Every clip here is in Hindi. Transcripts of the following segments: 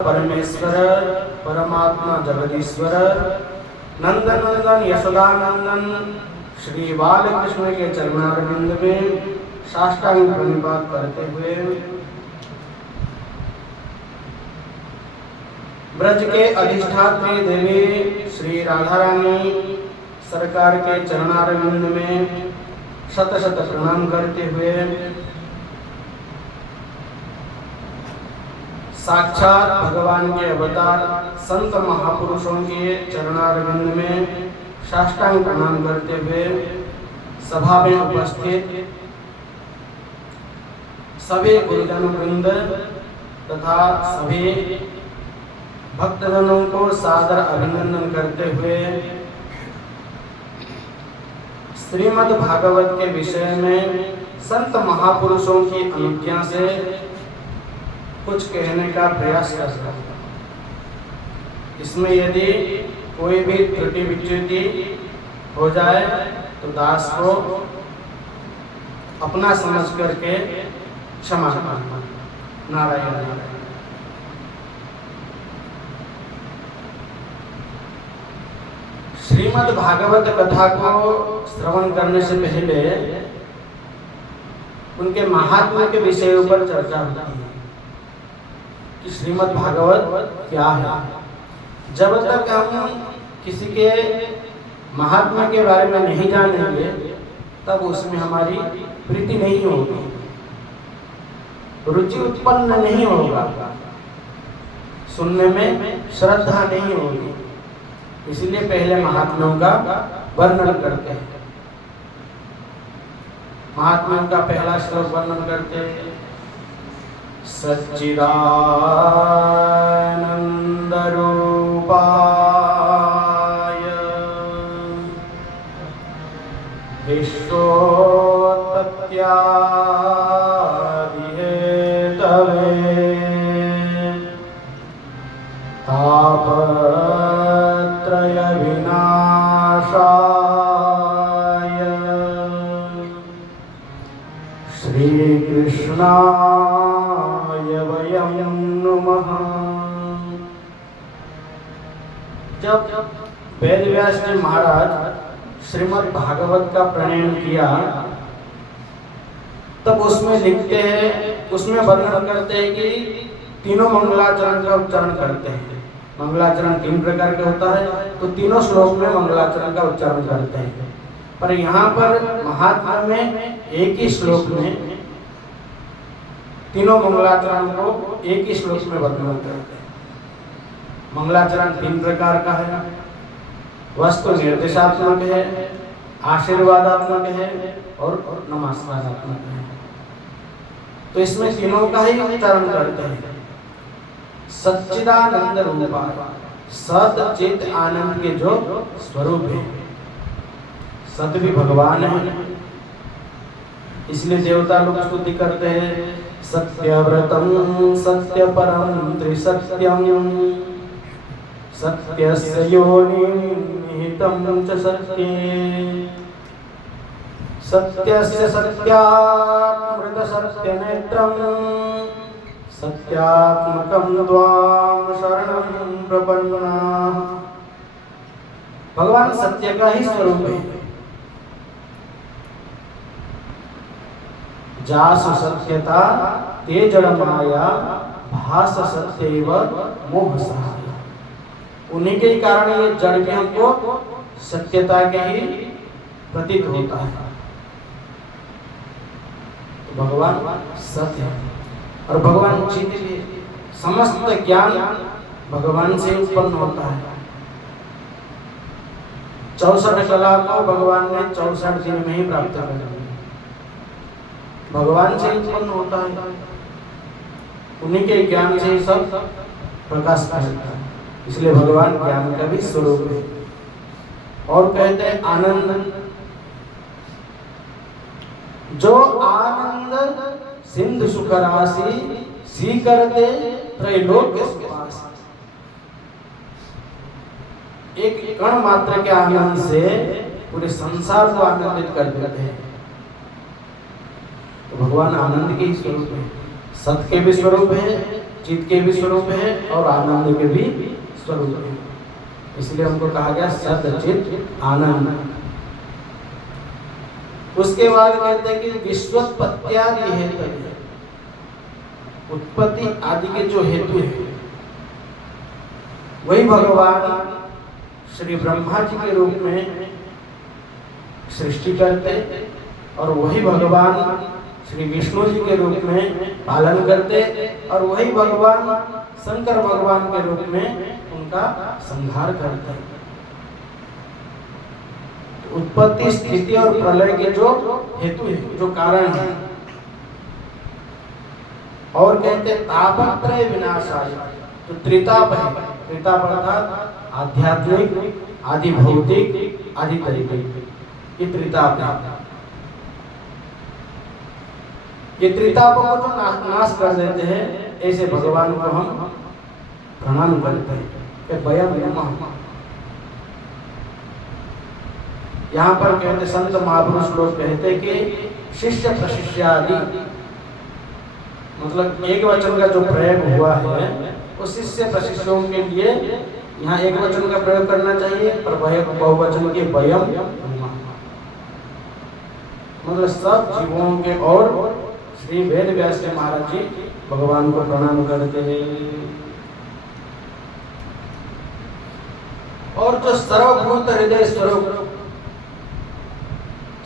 परमेश्वर परमात्मा जगदीश्वर नंदनंदन यशोदानंदन श्री बालकृष्ण के चरणारविंद में साष्टांग प्रणिपात करते हुए ब्रज के अधिष्ठात्री देवी श्री राधा रानी सरकार के चरणारविंद में शत शत प्रणाम करते हुए साक्षात भगवान के अवतार संत महापुरुषों के चरणारविंद में साष्टांग प्रणाम करते हुए सभा में उपस्थित सभी गुरुजन वृंद तथा सभी भक्तजनों को सादर अभिनंदन करते हुए श्रीमद् भागवत के विषय में संत महापुरुषों की अनुज्ञा से कुछ कहने का प्रयास कर रहा हूं। इसमें यदि कोई भी त्रुटि विच्युति हो जाए तो दास को अपना समझ करके क्षमा करना। नारायण नारायण। श्रीमद् भागवत कथा को श्रवण करने से पहले उनके महात्म्य के विषय पर चर्चा होती है कि श्रीमद् भागवत क्या है। जब तक हम किसी के महात्म्य के बारे में नहीं जानेंगे तब उसमें हमारी प्रीति नहीं होगी, रुचि उत्पन्न नहीं होगा, सुनने में श्रद्धा नहीं होगी। इसलिए पहले महात्म्यों का वर्णन करते हैं। महात्म्यों का पहला श्लोक वर्णन करते हैं। सच्चिदानंद रूपाय विश्वोत्पत्त्यादिहेतवे तापत्रय विनाशाय श्री कृष्णा जब वेदव्यास जी महाराज श्रीमद् भागवत का प्रणयन किया तब उसमें लिखते हैं, उसमें वर्णन करते हैं कि तीनों मंगलाचरण का उच्चारण करते हैं। मंगलाचरण 3 प्रकार का होता है, तो तीनों श्लोक में मंगलाचरण का उच्चारण करते हैं। पर यहाँ पर महात्मा में एक ही श्लोक में तीनों मंगलाचरण को एक ही श्लोक में वर्णन करते हैं। मंगलाचरण 3 प्रकार का है। वस्तु निर्देशात्मक है, आशीर्वादात्मक है और नमस्कारात्मक है। तो इसमें तीनों का ही उच्चारण करते हैं। सच्चिदानंद रूपा, सत चित आनंद के जो स्वरूप है। सत भी भगवान है, इसलिए देवता लोग स्तुति करते हैं। सत्यव्रतम सत्यपरम त्रिसत्यम सत्यस्य योनिं निहितं च सत्ये सत्यस्य सत्यात्मृत सत्यनेत्रं सत्यात्मकं द्वां शरणं प्रपन्नाः। भगवान सत्य का ही स्वरूप है। जासु सत्यता ते जड़ माया भास सत्यैव मोह सहाय। उन्हीं के कारण ये जड़ भी हमको सत्यता के ही प्रतीत होता है। तो भगवान सत्य है और भगवान चित भी। समस्त ज्ञान भगवान से उत्पन्न होता है। 64 कला को भगवान ने 64 दिन में ही प्राप्त कर लिया। भगवान से उत्पन्न होता है, उन्हीं के ज्ञान से ही सब प्रकाश करता है। इसलिए भगवान ज्ञान का भी स्वरूप है। और कहते हैं आनंद, जो आनंद सिंधु सुख राशि सी करते त्रैलोक्य सुपास। एक कण मात्र के आनंद से पूरे संसार को आनंदित कर देते हैं। तो भगवान आनंद के ही स्वरूप है, सत्य के भी स्वरूप है, चित्त के भी स्वरूप है और आनंद के भी स्वरूप है। इसलिए हमको कहा गया सत चित आनंद। उसके बाद कहते हैं कि विश्वोत्पत्त्यादि हेतु, उत्पत्ति आदि के जो हेतु है वही भगवान श्री ब्रह्मा जी के रूप में सृष्टि करते और वही भगवान श्री विष्णु जी के रूप में पालन करते और वही भगवान शंकर भगवान के रूप में उनका संहार करते। उत्पत्ति स्थिति और प्रलय के जो हेतु है, जो कारण है। और कहते तापत्रय विनाशाय, तो त्रिताप है। त्रिताप अर्थात आध्यात्मिक, आदि भौतिक, आदि दैविक, ये त्रिताप है। ये त्रितापों को जो नाश कर देते हैं, ऐसे भगवान को हम प्रणाम करते हैं। वयम नमः। यहाँ पर कहते संत महापुरुष लोग कहते कि शिष्य प्रशिष्यादि, मतलब एक वचन का जो प्रयोग हुआ है वो शिष्य प्रशिष्यों के लिए यहाँ एक वचन का प्रयोग करना चाहिए, पर बहुवचन के वयम नमः, मतलब सब जीवों के। और श्री वेद व्यास के महाराज जी भगवान को प्रणाम करते हैं। और जो सर्वभूत हृदय स्वरूप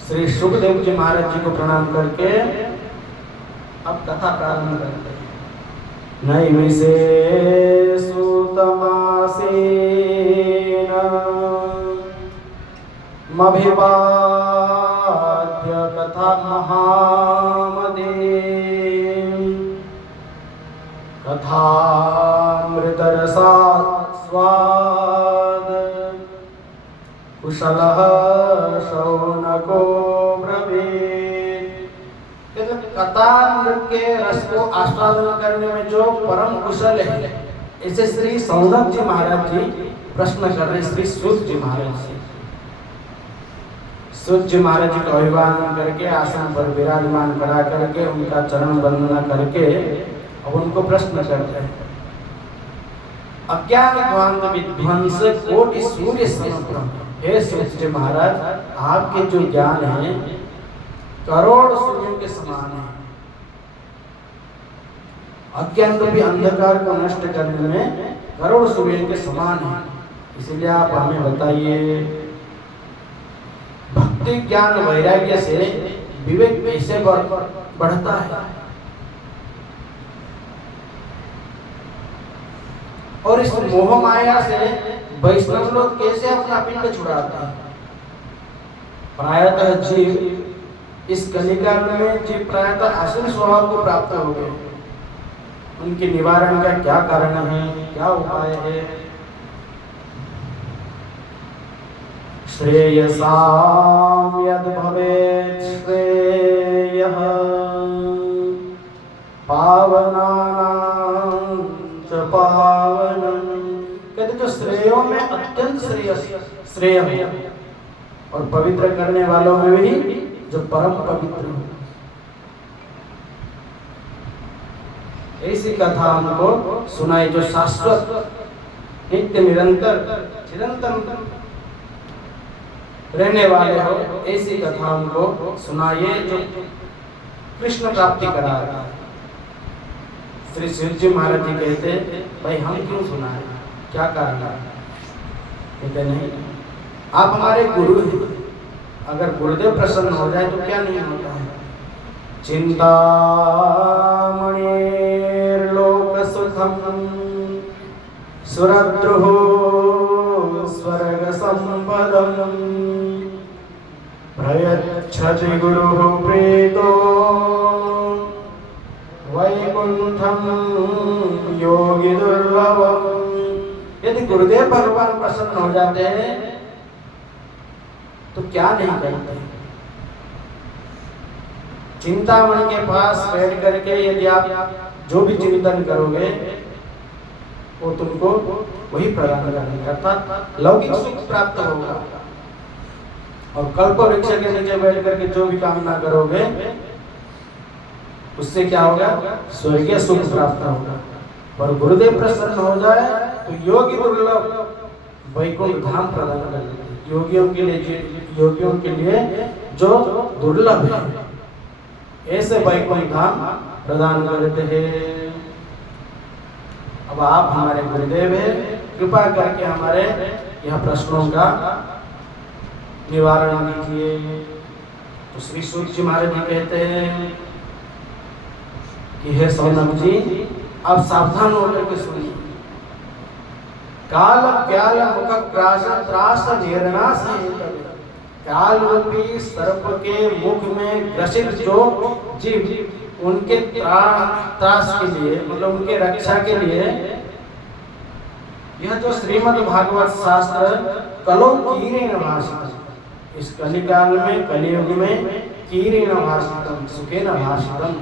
श्री सुखदेव जी महाराज जी को प्रणाम करके अब कथा प्रारंभ करते हैं। नैमिषे सुतमासेन मभिवाद्य कथा महामदे कथामृतरसा स्वाद कुशलः शौनको ब्रवीत्। कथामृत के रस को आस्वादन करने में जो परम कुशल है, ऐसे श्री सौनक जी महाराज जी प्रश्न कर रहे श्री सूत जी महाराज से। सूत जी महाराज जी का अभिवादन करके आसन पर विराजमान करा करके उनका चरण वंदना करके अब उनको प्रश्न करते हैं। अज्ञान ध्वांत विध्वंस कोटि सूर्य समप्रभ। हे सूत जी महाराज, आपके जो ज्ञान है करोड़ सूर्यों के समान है। अज्ञान रूपी अंधकार को नष्ट करने में करोड़ सूर्यों के समान है। इसलिए आप हमें बताइए, भक्ति ज्ञान वैराग्य से विवेक कैसे बढ़ता है, और इस मोह माया से वैष्णव लोग कैसे अपना पिंड छुड़ाते हैं। प्रायतः जीव इस कलिकाल में जीव प्रायतः असुर स्वभाव को प्राप्त हो गए। उनके निवारण का क्या कारण है, क्या उपाय है? श्रेयसाम यद भवेत् श्रेयः पावनानां च पावनम्। कहते जो श्रेयों में अत्यंत श्रेय है और पवित्र करने वालों में भी जो परम पवित्र हो। ऐसी कथा हमको सुनाई जो शाश्वत नित्य निरंतर चिरंतन रहने वाले हो। ऐसी कथा हमको सुनाइए जो कृष्ण प्राप्ति करा। श्री शिव जी महाराज जी कहते भाई हम क्यों सुनाए, क्या कारण है? कहते नहीं, आप हमारे गुरु हैं, अगर गुरुदेव प्रसन्न हो जाए तो क्या नहीं होता है। चिंतामणिर्लोक सुखम सुरद्रुः स्वर्ग संपदम प्रयच्छति गुरुः प्रीतो वैकुंठम योगी दुर्लभम। यदि गुरुदेव भगवान प्रसन्न हो जाते हैं तो क्या नहीं करते। चिंतामणि के पास बैठ करके यदि आप जो भी चिंतन करोगे वो तुमको वही प्रदान करेगा, अर्थात लौकिक सुख प्राप्त होगा। और कल्प वृक्ष के नीचे बैठ करके जो भी कामना करोगे उससे क्या होगा? स्वर्गीय सुख प्राप्त होगा। पर गुरुदेव प्रसन्न हो जाए तो योगी दुर्लभ वैकुंठ धाम प्रदान कर देते हैं। योगियों के लिए जो दुर्लभ है ऐसे वैकुंठ धाम प्रदान करते हैं। अब आप हमारे गुरुदेव हैं, कृपा करके हमारे यह प्रश्नों का निवारण कीजिए। तो श्री सूत जी महाराज जी कहते हैं कि हे सौनक जी, अब सावधान होकर के सुनिए। काल प्याल मुख ग्रास त्रास निर्णा संहित, काल रूपी सर्प के मुख में ग्रसित जो जीव उनके त्रास के लिए, मतलब उनके रक्षा के लिए यह जो श्रीमद् भागवत शास्त्र कलो कीरेण भाषितम्, इस कलिकाल में, कलियुग में कीरेण भाषितम्, सुखेन भाषितम्,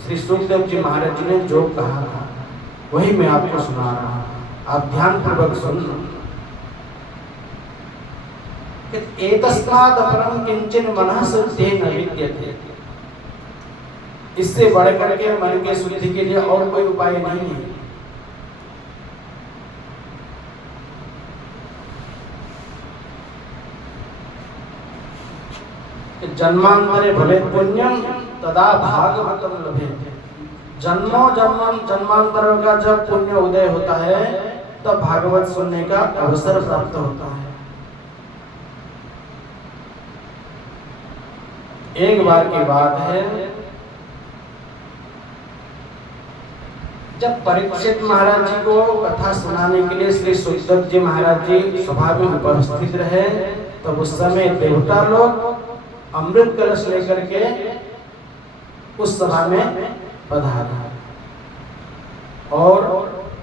श्री सुखदेव जी महाराज जी ने जो कहा था वही मैं आपको सुना रहा हूं। आप ध्यान पूर्वक सुनो। एतस्माद् अपरं किंचन मनः शुद्धि न विद्यते, इससे बढ़कर के मन के शुद्धि के लिए और कोई उपाय नहीं है। जन्मांतरे भवेत् पुण्यम तदा भागवतम लभेत, जन्मांतरों का जब पुण्य उदय होता है तब भागवत सुनने का अवसर प्राप्त होता है। एक बार की बात है, जब परीक्षित महाराज जी को कथा सुनाने के लिए श्री सुखदेव जी महाराज जी सभा में उपस्थित रहे, तब उस समय देवता लोग अमृत कलश लेकर के उस सभा में पधारा और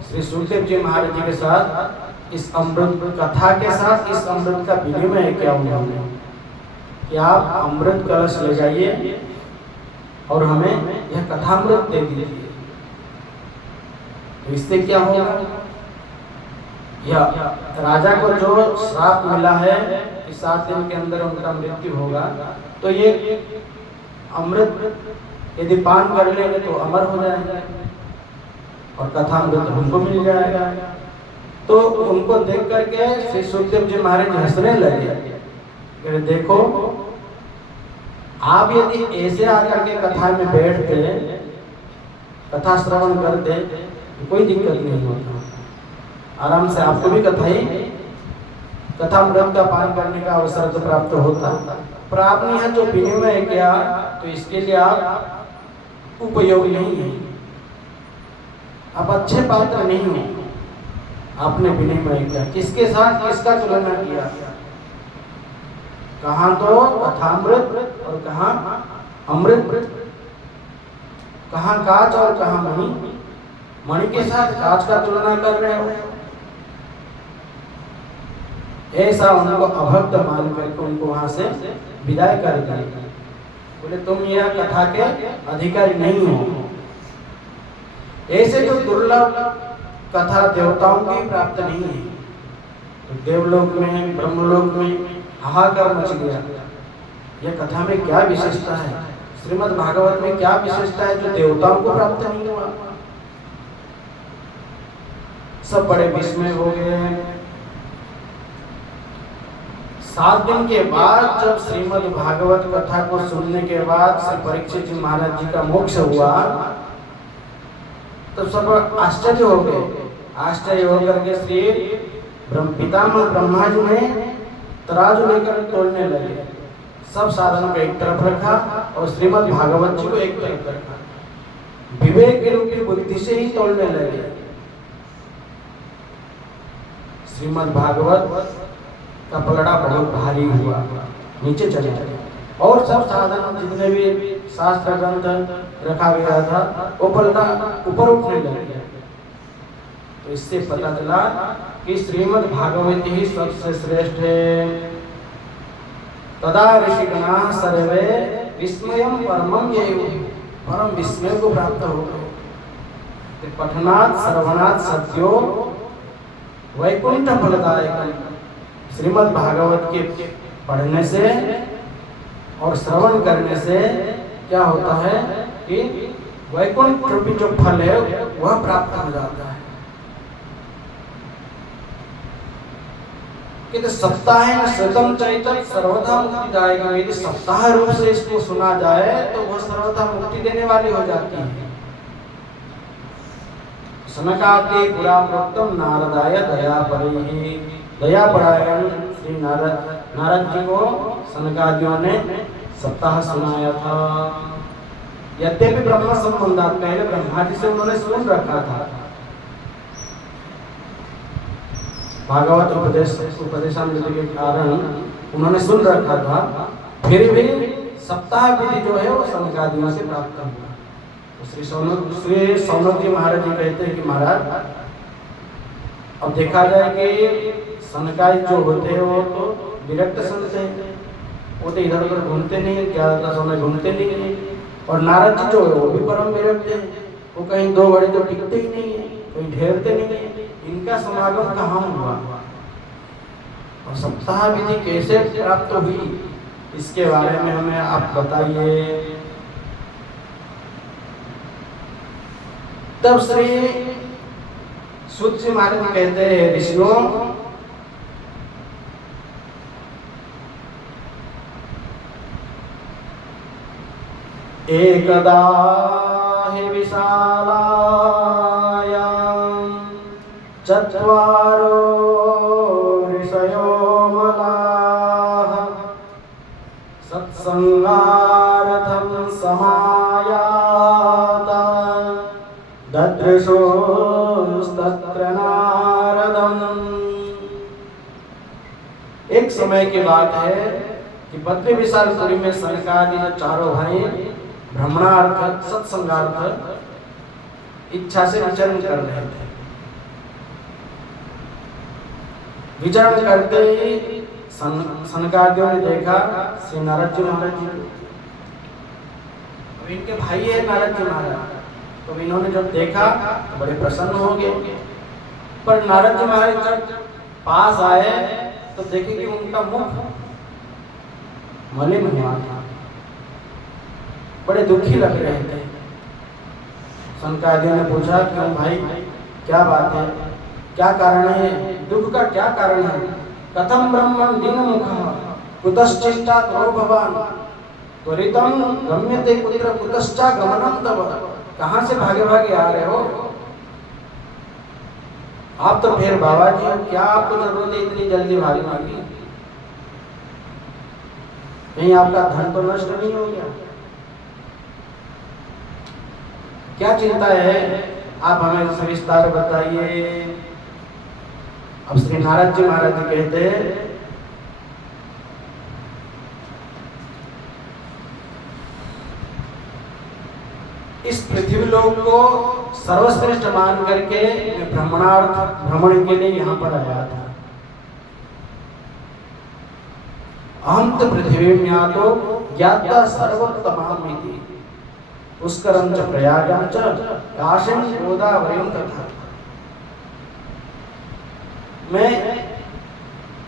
श्री सुखदेव जी महाराज जी के साथ इस अमृत कथा के साथ इस अमृत का विनिमय क्या उन्होंने कि आप अमृत कलश ले जाइए और हमें यह कथामृत दे दीजिए। तो इससे क्या होगा? यह राजा को जो श्राप मिला है कि 7 दिन के अंदर उनका मृत्यु होगा, तो ये अमृत यदि पान कर लेंगे तो अमर हो जाएंगे और कथामृत हमको मिल जाएगा। तो उनको देख करके श्री सुखदेव जी महाराज हंसने लगे। देखो, आप यदि ऐसे आकर के कथा में बैठते, कथा श्रवण करते तो कोई दिक्कत नहीं होता, आराम से आपको भी कथामृत का पान करने का अवसर तो प्राप्त होता। पर आपने यहाँ जो विनिमय किया तो इसके लिए आप उपयोगी नहीं है, आप अच्छे पात्र नहीं हो। आपने विनिमय किया किसके साथ, किसका तुलना किया? कहाँ तो कथामृत और कहाँ अमृत, कहाँ कांच और कहाँ मणि, मणि के साथ कांच का तुलना कर रहे हो। ऐसा उनको अभक्त मान करके उनको वहां से विदाई कर दिया। बोले तुम यह कथा के अधिकारी नहीं हो। ऐसे जो दुर्लभ कथा देवताओं की प्राप्त नहीं है, तो देवलोक में, ब्रह्मलोक में हाहाकार मच गया। यह कथा में क्या विशेषता है, श्रीमद् भागवत में क्या विशेषता है जो देवताओं को प्राप्त नहीं हुआ? सब बड़े विस्मय हो गए। 7 दिन के बाद जब श्रीमद् भागवत कथा को सुनने के बाद श्री परीक्षित जी महाराज जी का मोक्ष हुआ, तब सब आश्चर्य हो गए। आश्चर्य होकर के श्री पितामह ब्रह्मा जी ने तराजू लेकर तोलने लगे। सब साधनों को एक तरफ रखा और श्रीमद् भागवत जी को एक तरफ रखा। विवेक के रूपी बुद्धि से ही तोलने लगे। श्रीमद् भागवत का पलड़ा बहुत भारी हुआ, नीचे चले गए और सब साधन जितने भी शास्त्र ग्रंथ रखा गया था वो पलड़ा ऊपर उठने लगे। तो इससे पता चला कि श्रीमद् भागवत ही सबसे श्रेष्ठ है। तदा ऋषिगणाः सर्वे विस्मयं परमं ययौ, परम विस्मय को प्राप्त हो गए। पठनात् श्रवणात् सत्यो वैकुंठ फलदायकम्, श्रीमद् भागवत के पढ़ने से और श्रवण करने से क्या होता है कि वैकुंठ रूपी जो फल है वह प्राप्त हो जाता है। कि सप्ताह श्रुतम चैतन्य सर्वथा मुक्ति जाएगा। यदि सप्ताह रूप से इसको सुना जाए तो वह सर्वथा मुक्ति देने वाली हो जाती है। सनकादि पुरा प्रोक्तम नारदाय दया परिहि, दया परायण श्री नारद जी को सनकादियों ने सप्ताह सुनाया था। यद्यपि ब्रह्म संबंधात, पहले ब्रह्मा जी से उन्होंने सुन रखा था, भागवत उपदेशामृत के कारण उन्होंने सुन रखा था, फिर भी सप्ताह विधि जो है वो सनकादियों से प्राप्त हुआ। तो श्री सौनक जी महाराज जी कहते हैं कि महाराज अब देखा जाए कि सनकादि जो होते हैं वो तो विरक्त संत हैं, वो तो इधर उधर घूमते नहीं, ज्यादातर समय घूमते नहीं है। और नारद जी जो है वो भी परम विरक्त हैं, वो कहीं 2 घड़ी तो टिकते ही नहीं है, कहीं ठहरते नहीं है। इनका समागम कहाँ हुआ और सप्ताह विधि कैसे प्राप्त हुई, इसके बारे में हमें आप बताइए। तब श्री सूत जी महाराज कहते हैं, ऋषियों एकदा हि विशालायां चत्वारो ऋषयो मलाः सत्संगार्थं समायाता ददृशोस्तत्र नारदम्। एक समय की बात है कि बद्री विशालपुरी में सनकादि जो चारों भाई भ्रमणार्थ सत्संगार्थ इच्छा से विचरण कर रहे थे। विचरण करते ही सनकादियों ने देखा श्री नारद जी महाराज जी, इनके भाई है नारद जी महाराज, तो इन्होंने जब देखा तो बड़े प्रसन्न हो गए। पर नारद जी महाराज जब पास आए तो देखे कि उनका मुख मलिन हुआ था, बड़े दुखी लग रहे थे। सनकादियों ने पूछा, क्यों भाई क्या बात है, क्या कारण है, दुख का क्या कारण है? कथम ब्रह्मण दीनमुखः कुतश्चित्तात् भवान् त्वरितं गम्यते कुत्र कुतश्चा गमनं तव। कहाँ से भागे भागे आ रहे हो आप? तो फिर बाबा जी क्या आपको जरूरत है इतनी जल्दी भागने की? कहीं आपका धन तो नष्ट नहीं हो गया? क्या चिंता है, आप हमें सविस्तार बताइए। अब श्री नारद जी महाराज जी कहते हैं, इस पृथ्वी लोक को सर्वश्रेष्ठ मान करके भ्रमण के लिए यहाँ पर आया था। अहम तो पृथ्वी ज्ञातो ज्ञाता सर्वोत्तमामिति पुष्करं च प्रयागं च काशीं गोदावरीं तथा। मैं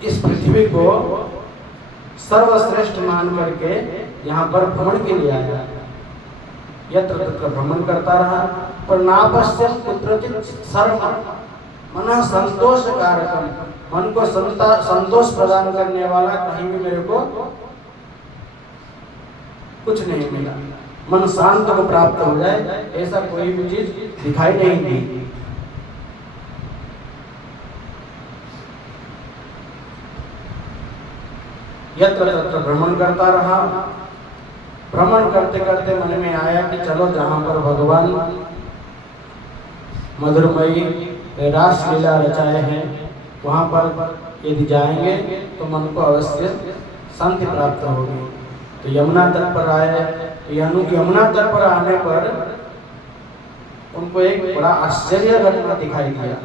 इस पृथ्वी को सर्वश्रेष्ठ मान करके यहाँ पर भ्रमण के लिए आया, यत्र तत्र भ्रमण करता रहा, पर नापश्यत् कुत्रचित् सर्वं मनः संतोष कारकम, मन को संतोष प्रदान करने वाला कहीं भी मेरे को कुछ नहीं मिला। मन शांत को प्राप्त हो जाए ऐसा कोई भी चीज दिखाई नहीं दी। यत्र तत्र भ्रमण करता रहा। भ्रमण करते करते मन में आया कि चलो जहाँ पर भगवान मधुरमयी रास लीला रचाए हैं वहाँ पर यदि जाएंगे तो मन को अवश्य शांति प्राप्त होगी। तो यमुना तट पर आए। यमुना तट पर आने पर उनको एक बड़ा आश्चर्य घटना दिखाई दिया।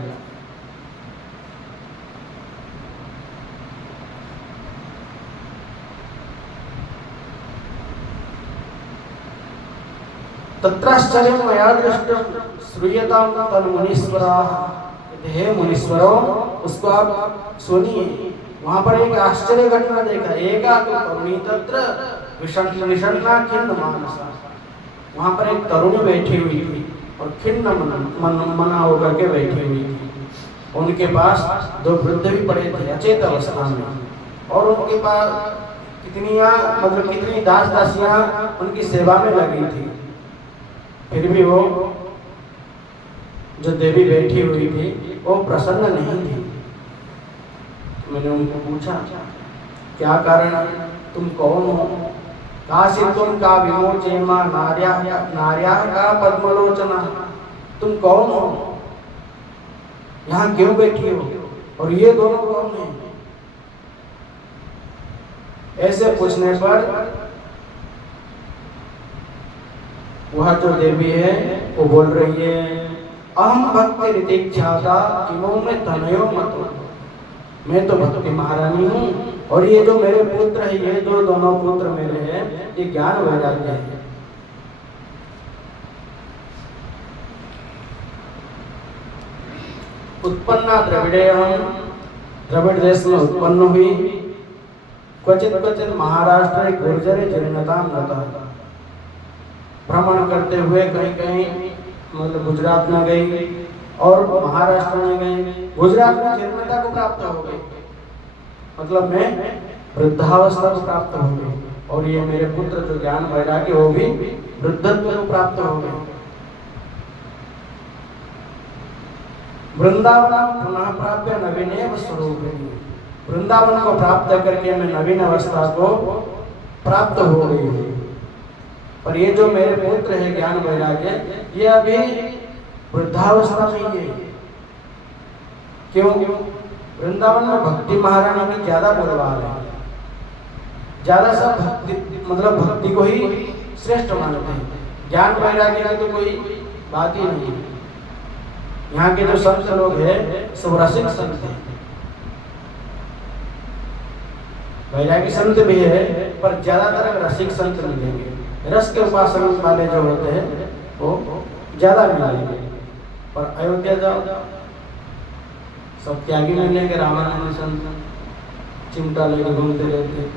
तत्राश्चर्यं मया दृष्टं श्रूयतां तन्मुनीश्वराः। हे मुनीश्वरों, उसको आप सुनिए। वहाँ पर एक आश्चर्य घटना देखा। एका तो तरुणी तत्र विषण्णा खिन्न मानसा। वहाँ पर एक तरुणी बैठी हुई थी और खिन्न मना होकर के बैठी हुई थी। उनके पास दो वृद्ध भी पड़े थे अचेत अवस्था में, और उनके पास कितनी दास दासियां उनकी सेवा में लगी थी। फिर भी वो जो देवी बैठी हुई थी वो प्रसन्न नहीं थी। मैंने उनको पूछा, क्या कारण, तुम कौन हो? कासितुम का विमोचेमा नार्या का पद्मलोचना, तुम कौन हो, यहाँ क्यों बैठी हो, और ये दोनों कौन हैं? ऐसे पूछने पर वह जो देवी है वो बोल रही है, अहम भक्ति ऋतिख्याता किमो में तनयो मतो, मैं तो भक्ति महारानी हूँ, और ये जो मेरे पुत्र है, ये जो दोनों पुत्र मेरे हैं, ये ज्ञान वैराग्य है। उत्पन्ना द्रविड़ेयम, द्रविड़ देश में उत्पन्न हुई, क्वचित क्वचित महाराष्ट्र गुर्जरे जीर्णताम गता, भ्रमण करते हुए कहीं कहीं मतलब गुजरात में गई और महाराष्ट्र में गई। गुजरात में जीर्णता को प्राप्त हो गई, मतलब मैं वृद्धावस्था को प्राप्त हो गई, और ये मेरे पुत्र जो ज्ञान वैराग्य वो भी वृद्धत्व को प्राप्त हो गए। वृंदावन पुनः प्राप्य नवीनेव स्वरूपिणी, वृंदावन को प्राप्त करके मैं नवीन अवस्था को प्राप्त हो गई हूँ। पर ये जो मेरे पुत्र है ज्ञान वैराग्य, ये अभी वृद्धावस्था में ही है। क्यों? वृंदावन में भक्ति महारानी की ज्यादा बोलबाल है, ज्यादा सब भक्ति मतलब भक्ति को ही श्रेष्ठ मानते हैं, ज्ञान वैराग्य की तो कोई बात ही नहीं। यहाँ के जो संत लोग हैं सब रसिक संत हैं, वैरागी संत भी है, पर ज्यादातर रसिक संत मिलेंगे। रस के उपासन वाले जो होते हैं वो ज्यादा मिलेंगे। पर अयोध्या जाओ सब त्यागी मिलेंगे, रामानंद संत चिमटा लेकर घूमते रहते,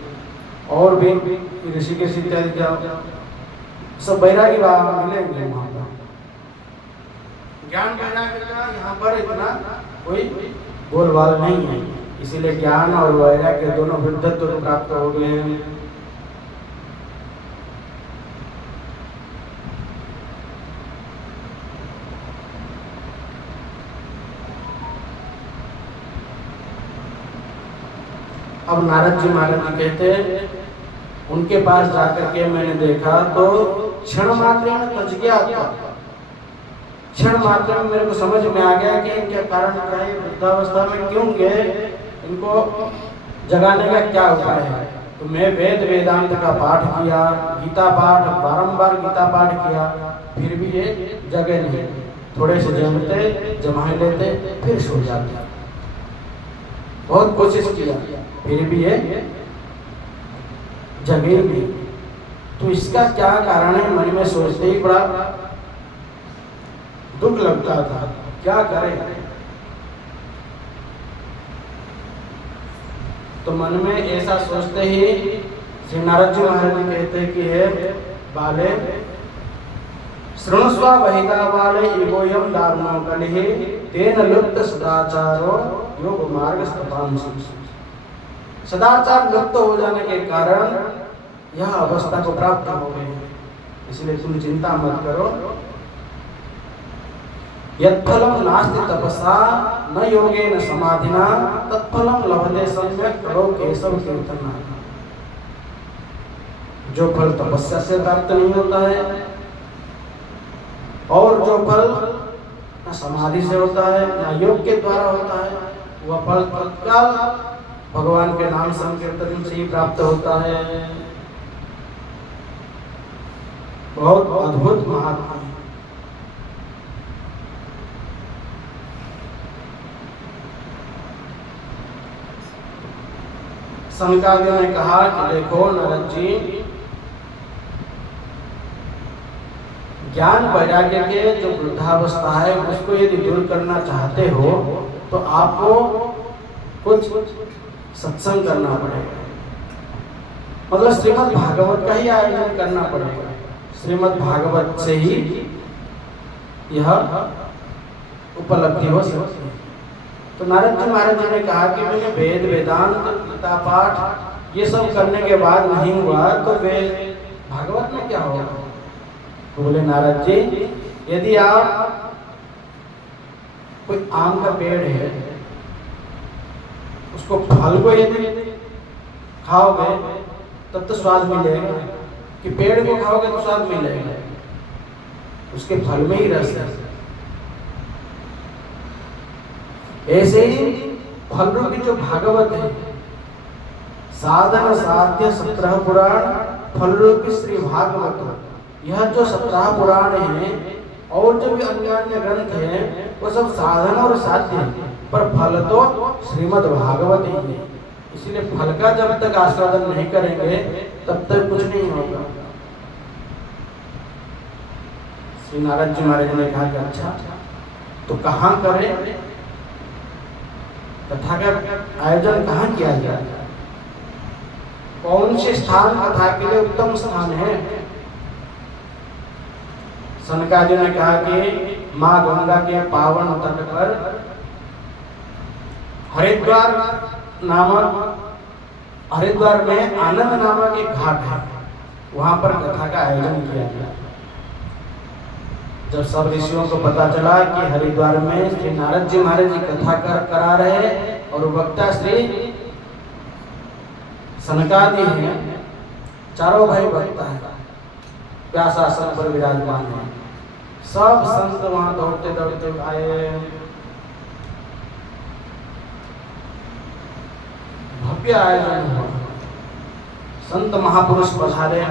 और भी ऋषिकेश इत्यादि जाओ सब बैरागी बाबा मिलेंगे वहाँ पर। ज्ञान वैराग्य का यहाँ पर इतना कोई बोलबाल नहीं है, इसीलिए ज्ञान और वैराग्य दोनों वृद्धत्व को प्राप्त हो गए हैं। अब नारद जी महाराज जी कहते हैं, उनके पास जाकर के मैंने देखा तो क्षण मात्र में तज गया था, क्षण मात्र में मेरे को समझ में आ गया कि इनके कारण क्या है, वृद्धावस्था में क्यों गए, इनको जगाने का क्या उपाय है। तो मैं वेद वेदांत का पाठ किया, गीता पाठ, बारंबार गीता पाठ किया, फिर भी ये जगे नहीं। थोड़े से जमते जमा लेते फिर सो जाते, बहुत कोशिश किया फिर भी ये जगे नहीं। तो इसका क्या कारण है, मन में सोचते ही बड़ा दुख लगता था, क्या करें। तो मन में ऐसा सोचते ही श्री नारद जी महाराज जी कहते हैं कि हे बाले शृणुस्व वहिता बाले इगोयम दारुणो कलिहि तेन लुप्त सदाचारो योग मार्ग स्थापांसि। सदाचार लुप्त हो जाने के कारण यह अवस्था को प्राप्त हो गई, इसलिए तुम चिंता मत करो। यत्फलम नास्ति तपसा न योगेन समाधिना तत्फलम लभते सम्यक करो केशव कीर्तना। जो फल तपस्या से प्राप्त नहीं होता है और जो फल न समाधि से होता है न योग के द्वारा होता है, वह फल तत्काल भगवान के नाम संकीर्तन से ही प्राप्त होता है। बहुत अद्भुत महात्मा है। शंकराचार्य ने कहा कि देखो नारद जी, ज्ञान वैराग्य के जो वृद्धावस्था है उसको यदि दूर करना चाहते हो तो आपको कुछ सत्संग करना पड़ेगा, मतलब श्रीमद् भागवत का ही आयोजन करना पड़ेगा। श्रीमद् भागवत से ही यह उपलब्धि हो सकती है। तो नारद जी महाराज जी ने कहा कि मैंने वेद वेदांत गीता पाठ ये सब करने के बाद नहीं हुआ तो वेद भागवत में क्या होगा? तो बोले नारद जी, यदि आप कोई आम का पेड़ है उसको फल को यदि खाओगे तब तो स्वाद मिलेगा, कि पेड़ को खाओगे तो स्वाद मिलेगा, उसके फल में ही रस है। ऐसे ही फल रूपी जो भागवत है, साधन साध्य 17 पुराण फल रूपी श्री भागवत, यह जो 17 पुराण है और जो भी अन्य ग्रंथ है वो सब साधन और साध्य है, पर फल तो श्रीमद् भागवत ही है। इसलिए फल का जब तक आस्वादन नहीं करेंगे तब तक कुछ नहीं होगा। श्री नारद जी महाराज ने कहा कि अच्छा तो कहाँ करें, कथा का आयोजन कहाँ किया जाए, कौन से स्थान कथा के लिए उत्तम स्थान है? सनकादि ने कहा कि माँ गंगा के पावन तट पर हरिद्वार में आनंद नामक एक घाट है, वहां पर कथा का आयोजन किया गया। जब सब ऋषियों को पता चला कि हरिद्वार में श्री नारद जी महाराज जी कथा करा रहे हैं और वक्ता श्री सनकादि हैं, चारों भाई वक्ता है, व्यासासन पर विराजमान है, सब संत वहां दौड़ते दौड़ते आए। भव्य आयोजन हुआ, संत महापुरुष पधारे,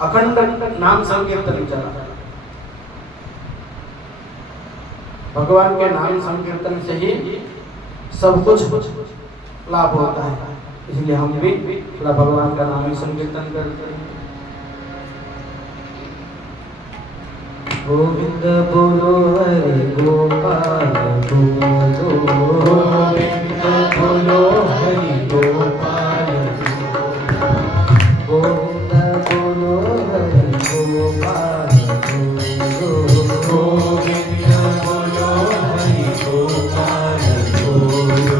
अखंड नाम संकीर्तन चला। भगवान के नाम संकीर्तन से ही सब कुछ लाभ होता है, इसलिए हम भी थोड़ा भगवान का नाम ही संकीर्तन करते हैं। गोविंद बोलो हरि गोपाल बोलो, गोविंद बोलो हरि गोपाल गोविंद बोलो हरि गोपाल बोलो, गोविंद बोलो हरि गोपाल बोलो,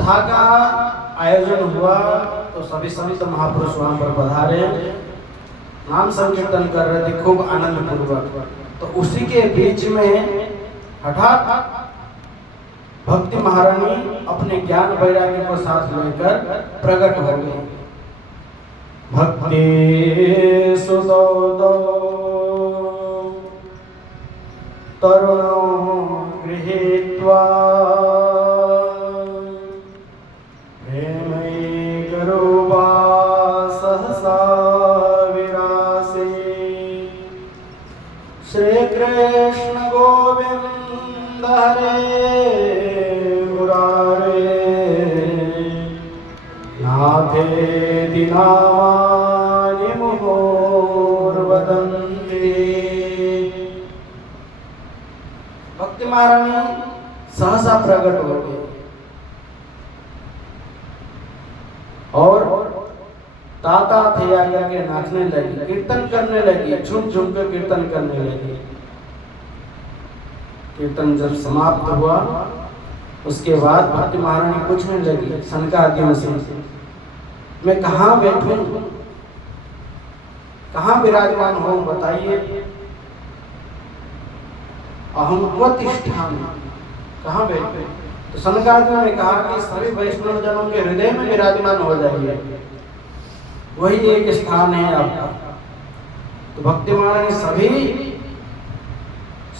कथा का आयोजन हुआ तो सभी संत महापुरुष वहां पर पधारे, नाम संकीर्तन कर रहे थे खूब आनंद पूर्वक। तो उसी के बीच में हठात भक्ति महारानी अपने ज्ञान वैराग्य को साथ लेकर प्रकट हो गई। भक्ति सुदो तरुणो गृहीत्वा प्रेमैकरूपा सहसा विरासे। श्री कृष्ण गोविंद हरे मुरारे नाथेति नामानि मुहुर्वदन्ति। भक्ति महारानी सहसा प्रकट हो गई और ताता थे आगे के नाचने लगी, कीर्तन करने लगी, झूम झूम कर कीर्तन करने लगी। कीर्तन जब समाप्त हुआ उसके बाद भक्ति महारानी पूछने लगी सनकादियों से, मैं कहाँ बैठूं, कहाँ विराजमान हूं, बताइए। अहम तिष्ठामि, कहाँ बैठे। तो सनकादियों ने कहा कि सभी वैष्णव जनों के हृदय में विराजमान हो जाइए, वही एक स्थान है आपका। तो भक्ति महारानी सभी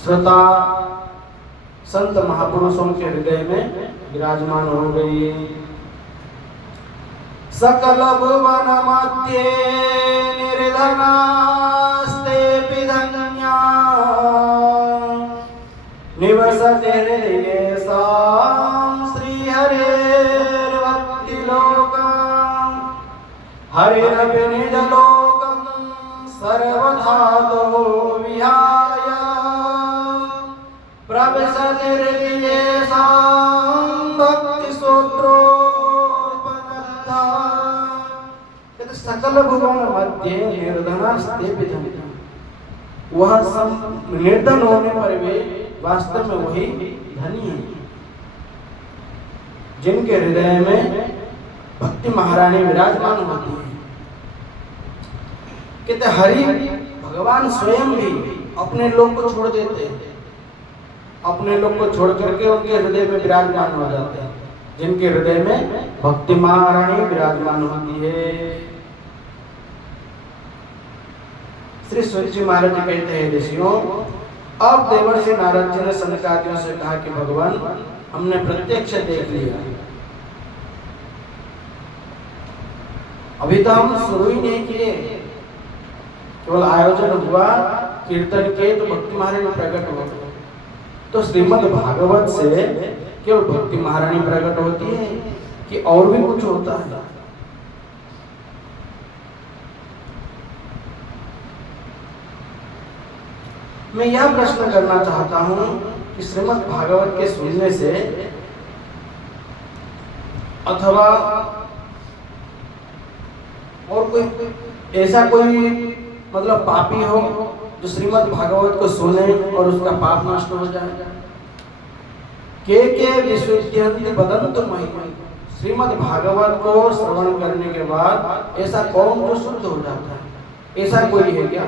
श्रोता संत महापुरुषों के हृदय में विराजमान हो गई। सकल भुवन मध्य निर्धनास्ते धन्या निवसते हृदयेषां श्रीहरेर्भक्ति लोकम् हरिरपि निजलोकं सर्वथा तो विहाय प्रविशति हृदयेषां भक्तिसूत्रोपनद्धा। सकल भुवन मध्य निर्धनास्ते धन्या, वह सब निर्धन होने पर भी वास्तव में वही धनी है जिनके हृदय में भक्ति महारानी विराजमान होती है। कहते हरि भगवान स्वयं भी अपने लोक को छोड़ देते हैं, अपने लोक को छोड़ करके उनके हृदय में विराजमान हो जाते हैं जिनके हृदय में भक्ति महारानी विराजमान होती है। श्री सूर्य जी महाराज जी कहते हैं, ऋषियों, अब देवर्षि नारद जी ने सनकादियों से कहा कि भगवान हमने प्रत्यक्ष देख लिया, अभी तो हम शुरू ही नहीं किए, केवल आयोजन हुआ कीर्तन के तो भक्ति महारानी प्रकट हो गई। तो श्रीमद् भागवत से केवल भक्ति महारानी प्रकट होती है कि और भी कुछ होता है? मैं यह प्रश्न करना चाहता हूं कि श्रीमद् भागवत के सुनने से अथवा और कोई ऐसा कोई मतलब पापी हो जो श्रीमद् भागवत को सुने और उसका पाप नष्ट हो जाए? के विशुद्ध्यन्ति वदन्तु मह्यम्। श्रीमद् भागवत को श्रवण करने के बाद ऐसा कौन जो शुद्ध हो जाता है? ऐसा कोई है क्या?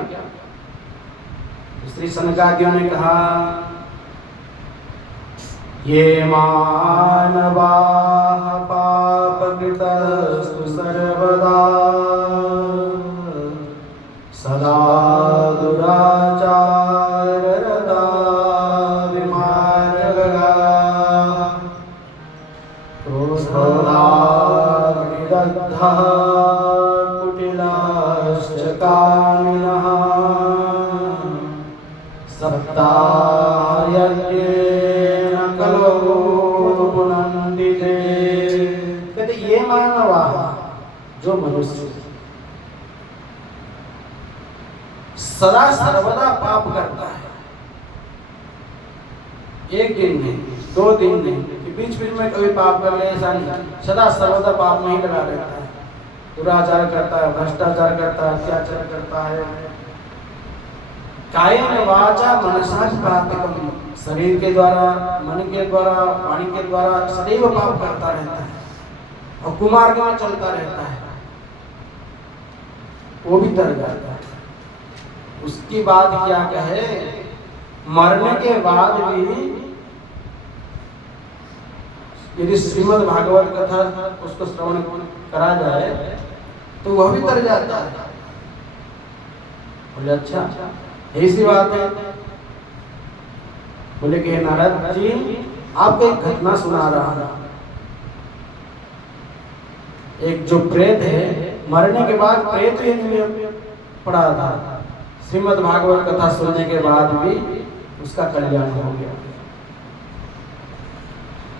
श्री सनकादियों ने कहा, ये मानवाः पापकृतस्तु सर्वदा सदा दुराचाररता विमार्गगाः क्रोधोदाग्निदग्धाः कुटिलाश्च कामिनः सप्तायज्ञेन कलौ पुनन्ति ते। कहते ये मानवाः, जो मनुष्य सदा सर्वदा पाप करता है, एक दिन नहीं, 2 दिन नहीं, बीच बीच में कभी पाप कर ले, ऐसा नहीं, सदा सर्वदा पाप नहीं लगा रहता है। दुराचार करता है, भ्रष्टाचार करता है, अत्याचार करता है, कायेन वाचा मनसा पातकम, शरीर के द्वारा, मन के द्वारा, वाणी के द्वारा सदैव पाप करता रहता है। और कुमार्ग में चलता रहता है, वो भी तर जाता है। उसकी बात क्या कहे, मरने के बाद भी यदि श्रीमद् भागवत कथा उसको श्रवण करा जाए तो वह भी तर जाता है। बोले अच्छा ऐसी बात है। बोले कि नारद जी आपको एक घटना सुना रहा हूं। एक जो प्रेत है मरने के बाद प्रेत ही नहीं पड़ा था, श्रीमद् भागवत कथा सुनने के बाद भी उसका कल्याण हो गया।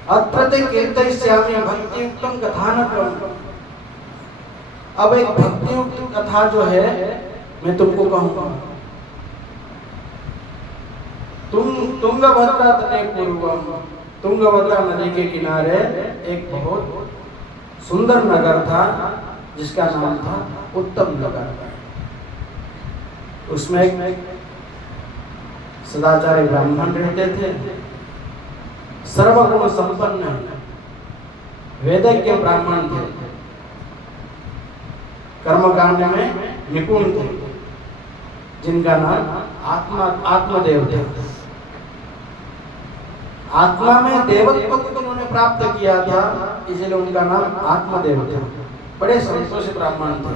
अत्रते कीर्तयिष्यामि भक्तियुक्तं कथानकम्। अब एक भक्तियुक्त कथा जो है मैं तुमको कहूंगा। तुंगभद्रा तटे पूर्वम, तुंगभद्रा नदी के किनारे एक बहुत सुंदर नगर था जिसका नाम था उत्तम नगर। उसमें एक सदाचारी ब्राह्मण रहते थे, सर्वगुण संपन्न वेदज्ञ ब्राह्मण थे, कर्मकांड में निपुण थे, जिनका नाम आत्मदेव थे। आत्मा में देवत्व को उन्होंने प्राप्त किया था, इसलिए उनका नाम आत्मदेव था। बड़े संतोषी ब्राह्मण थे।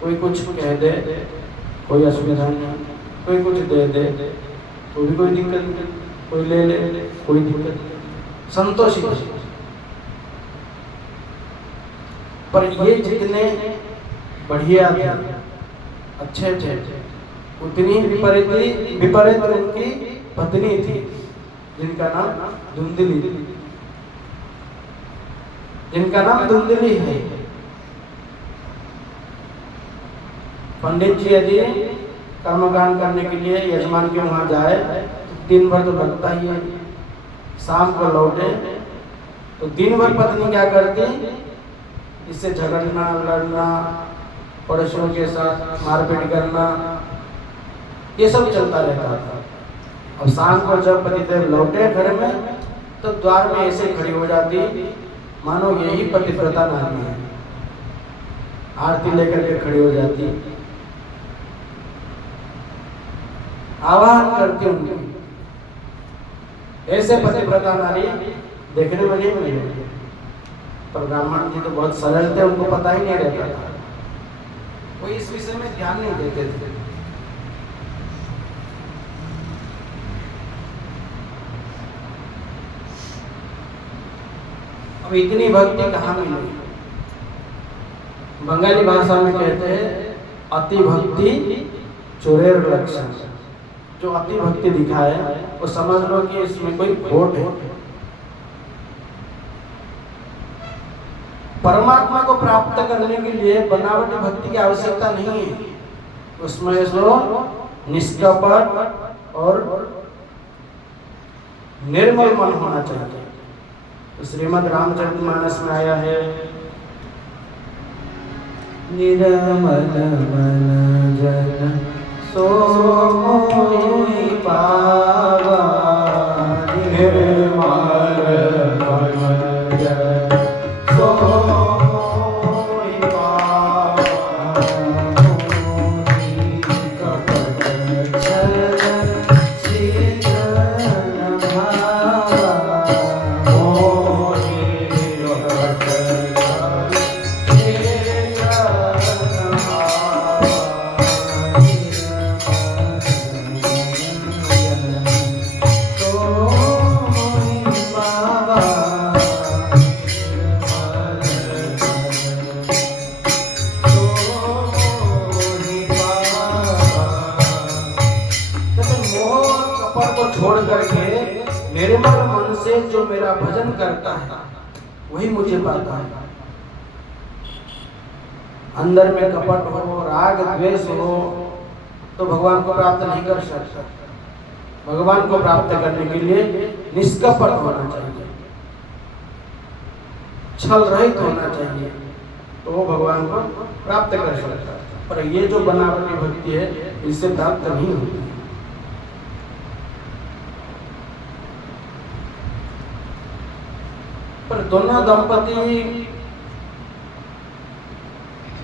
कोई कुछ कह दे कोई असुविधा नहीं, कोई कुछ दे दे तो भी कोई दिक्कत नहीं, कोई ले ले कोई दिक्कत नहीं, संतोषी थे। पर ये जितने बढ़िया थे, अच्छे थे, उतनी विपरीत उनकी पत्नी थी जिनका नाम धुंधली थी, जिनका नाम धुंधली है। पंडित जी यदि कर्मकांड करने के लिए यजमान के वहां जाए तो दिन भर तो लगता ही है, शाम को लौटे तो दिन भर पत्नी क्या करती, इससे झगड़ना लड़ना, पड़ोसियों के साथ मारपीट करना, ये सब चलता रहता था। अब शाम को जब पतिदेव लौटे घर में तो द्वार में ऐसे खड़ी हो जाती मानो यही पतिव्रता नारी है, आरती लेकर के खड़ी हो जाती, आवाहन करती उनकी। ऐसे पतिव्रता नारी देखने में नहीं मिलेगी। पर ब्राह्मण जी तो बहुत सरल थे, उनको पता ही नहीं रहता था, वो इस विषय में ध्यान नहीं देते थे। अब इतनी भक्ति कहाँ मिली? बंगाली भाषा में कहते हैं अति भक्ति चोरेर लक्षण। जो अति भक्ति दिखाए वो समझ लो कि इसमें कोई खोट है। परमात्मा को प्राप्त करने के लिए बनावटी भक्ति की आवश्यकता नहीं है, उसमें जो निष्कपट और निर्मल मन होना चाहिए। तो श्रीमद् रामचरितमानस में आया है, निर्मल मन जन सो मोहि पावा, निर्मल मन जन सो मोहि पावा, मोहि कपट छल छितन भावा, मोहि कपट छोड़ करके निर्मल मन से जो मेरा भजन करता है वही मुझे पाता है। अंदर में कपट हो, राग द्वेष हो तो भगवान को प्राप्त नहीं कर सकता। भगवान को प्राप्त करने के लिए निष्कपट होना चाहिए, छल रहित होना चाहिए, तो वो भगवान को प्राप्त कर सकता है। पर ये जो बनावटी भक्ति है इससे प्राप्त नहीं होती। पर दोनों दंपति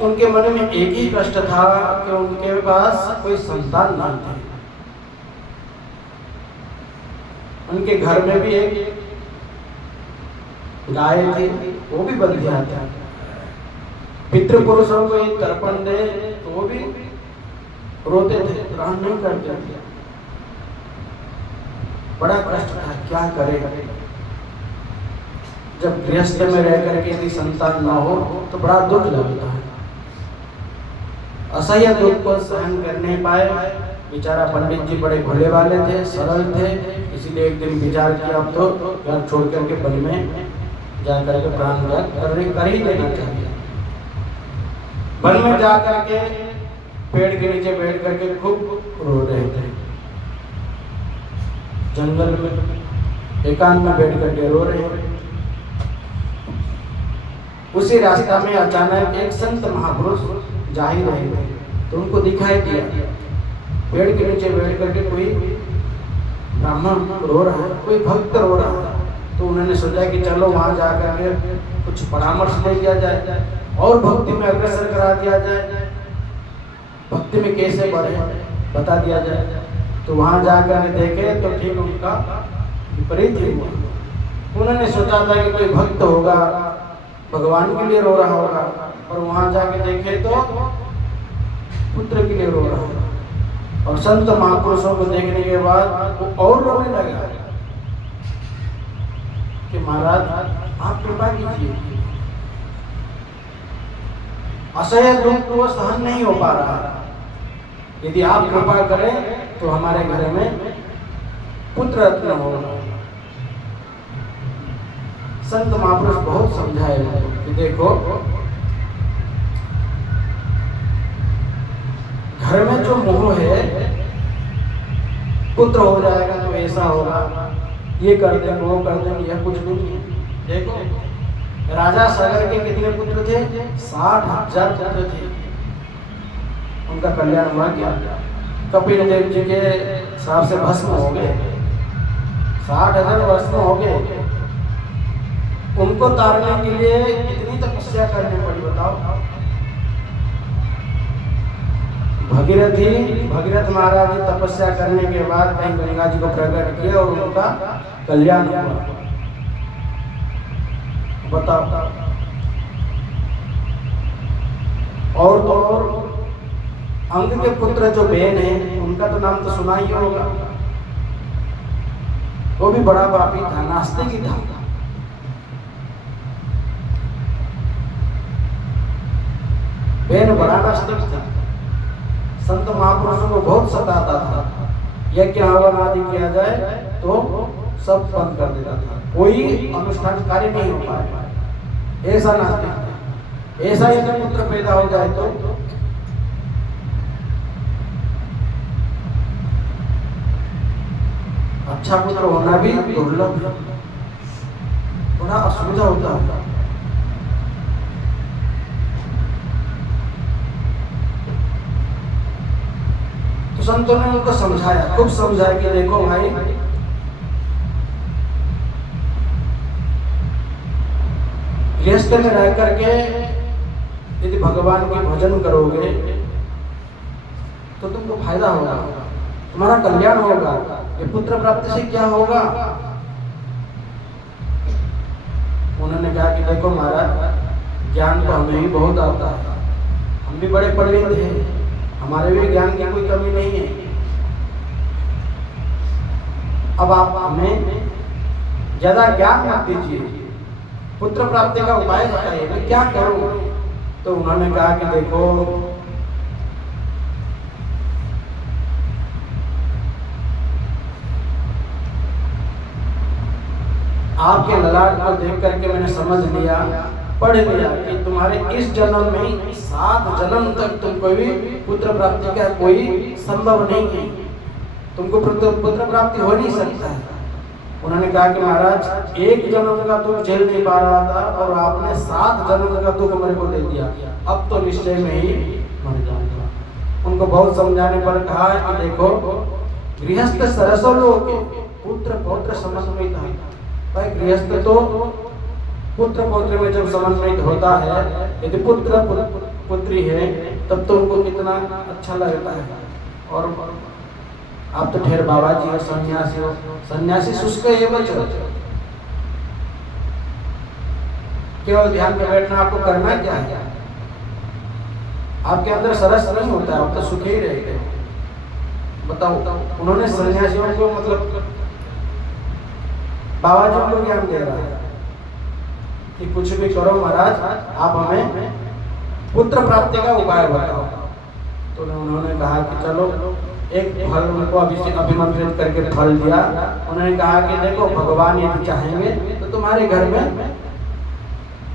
उनके मन में एक ही कष्ट था कि उनके पास कोई संतान नहीं थे। उनके घर में भी एक गाय थी, वो भी बंधिया था। पितृपुरुषों को एक तर्पण दे तो वो भी रोते थे, ग्रहण नहीं करते थे। बड़ा कष्ट था, क्या करे। जब गृहस्थ में रह करके यदि संतान न हो तो बड़ा दुख लगता है। असह्य दुख को सहन कर नहीं पाए। बेचारा पंडित जी बड़े भोले वाले थे, सरल थे, इसीलिए एक दिन विचार किया अब तो घर छोड़ करके वन में जाकर के प्राण त्याग कर ही देना चाहिए। वन में जा करके पेड़ के नीचे बैठ करके खूब रो रहे थे। जंगल में एकांत में बैठ करके रो रहे थे। उसी रास्ता में अचानक एक संत महापुरुष जा ही रहे थे, तो उनको दिखाई दिया पेड़ के नीचे बैठ करके कोई ब्राह्मण रो रहा है, कोई भक्त रो रहा है। तो उन्होंने सोचा कि चलो वहां जाकर के कुछ परामर्श दे दिया जाए और भक्ति में अग्रसर करा दिया जाए, भक्ति में कैसे बढ़े बता दिया जाए। तो वहां जाकर देखे तो ठीक उनका विपरीत ही हुआ। उन्होंने सोचा था कि कोई भक्त होगा, भगवान के लिए रो रहा होगा, और वहां जाके देखे तो पुत्र के लिए रो रहा है। और संत महापुरुषों को देखने के बाद वो और रोने लगा कि महाराज आप कृपा कीजिए, असह्य दुख वो सहन नहीं हो पा रहा है, यदि आप कृपा करें तो हमारे घर में पुत्र रत्न होगा। संत महापुरुष बहुत समझाए कि देखो घर में जो मोह है, पुत्र हो जाएगा तो ऐसा होगा, ये कर देंगे वो कर देंगे, यह कुछ नहीं है। देखो राजा सागर के कितने पुत्र थे? 60,000 पुत्र थे। उनका कल्याण हुआ क्या? कपिल देव जी के साथ से भस्म हो गए, 60,000 भस्म हो गए। उनको तारने के लिए कितनी तपस्या करनी पड़ी बताओ। भगीरथ महाराज जी तपस्या करने के बाद कहीं गंगा जी को प्रकट किया और उनका कल्याण हुआ। बताओ। और तो और अंग के पुत्र जो बेन है, उनका तो नाम तो सुना ही होगा। वो भी बड़ा पापी था, नास्तिक ही था। बेन बड़ा नास्तिक था, संत महापुरुषों को बहुत सताता था। यज्ञ हवन आदि किया जाए तो सब बंद कर देता था, कोई अनुष्ठान कार्य नहीं हो पाएगा, ऐसा नास्तिक था। ऐसा यदि पुत्र पैदा हो जाए तो अच्छा पुत्र होना भी दुर्लभ है, बड़ा असुविधा होता है। तो संतों ने उनको समझाया, खूब समझाया कि देखो भाई, गृहस्थ में रह करके यदि भगवान के भजन करोगे तो तुमको फायदा होगा, तुम्हारा कल्याण होगा। ये पुत्र प्राप्ति से क्या होगा? उन्होंने कहा कि देखो महाराज, ज्ञान तो हमें भी बहुत आता है, हम भी बड़े पंडित हैं, हमारे भी ज्ञान की कोई कमी नहीं है। अब आप हमें ज्यादा ज्ञान मत दीजिए, पुत्र प्राप्ति का उपाय बताइए, मैं क्या करूं? तो उन्होंने कहा कि देखो आपके ललाट को देख करके मैंने समझ लिया, पढ़ लिया कि तुम्हारे इस जन्म में 7 जन्म तक तुमको भी पुत्र प्राप्ति का कोई संभव नहीं है, तुमको पुत्र प्राप्ति हो नहीं सकता है। उन्होंने कहा कि महाराज, एक जन्म का दुख झेल नहीं पा रहा था और आपने 7 जन्म का दुख मेरे को दे दिया, अब तो निश्चय में ही मर जाऊंगा। उनको बहुत समझाने पर कहा कि देखो, गृहस्थ सरसों लोग पुत्र पौत्र समन्वित है। भाई गृहस्थ तो पुत्र पौत्र में जब समन्वित होता है, यदि पुत्र पुत्री है, तब तो उनको कितना अच्छा लगता है। और आप तो ठेर बाबा जी हो, सन्यासी हो, सन्यासी शुष्क है बच्चों, केवल ध्यान में बैठना आपको करना क्या है? आपके अंदर सरस नहीं होता है, आप तो सुखे ही रहते हैं। बताओ, उन्होंने सन्यासियों को मतलब बाबा जी को ज्ञान दे रहा है कि कुछ भी करो महाराज, आप हमें पुत्र प्राप्ति का उपाय बताओ। तो उन्होंने कहा कि चलो, एक फल उनको अभिमंत्रित करके फल दिया। उन्होंने कहा कि देखो, भगवान यदि चाहेंगे तो तुम्हारे घर में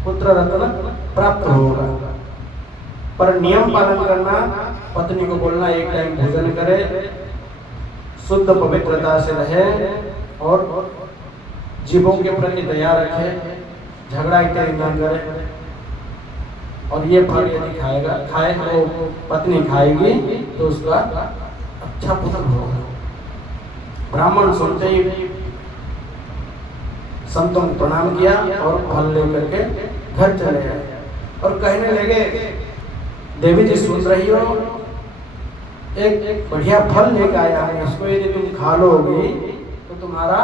पुत्र रत्न प्राप्त होगा, पर नियम पालन करना, पत्नी को बोलना एक टाइम भोजन करे, शुद्ध पवित्रता से रहे और जीवों के प्रति दया रखे, झगड़ा इत्यादि न करे। और ये फल यदि खाए तो पत्नी खाएगी तो उसका अच्छा पुत्र होगा। ब्राह्मण सुनते ही संतों को प्रणाम किया और फल लेकर के घर चले गए और कहने लगे, देवी जी सुन रही हो, एक बढ़िया फल लेकर आया है, इसको यदि तुम खा लोगी तो तुम्हारा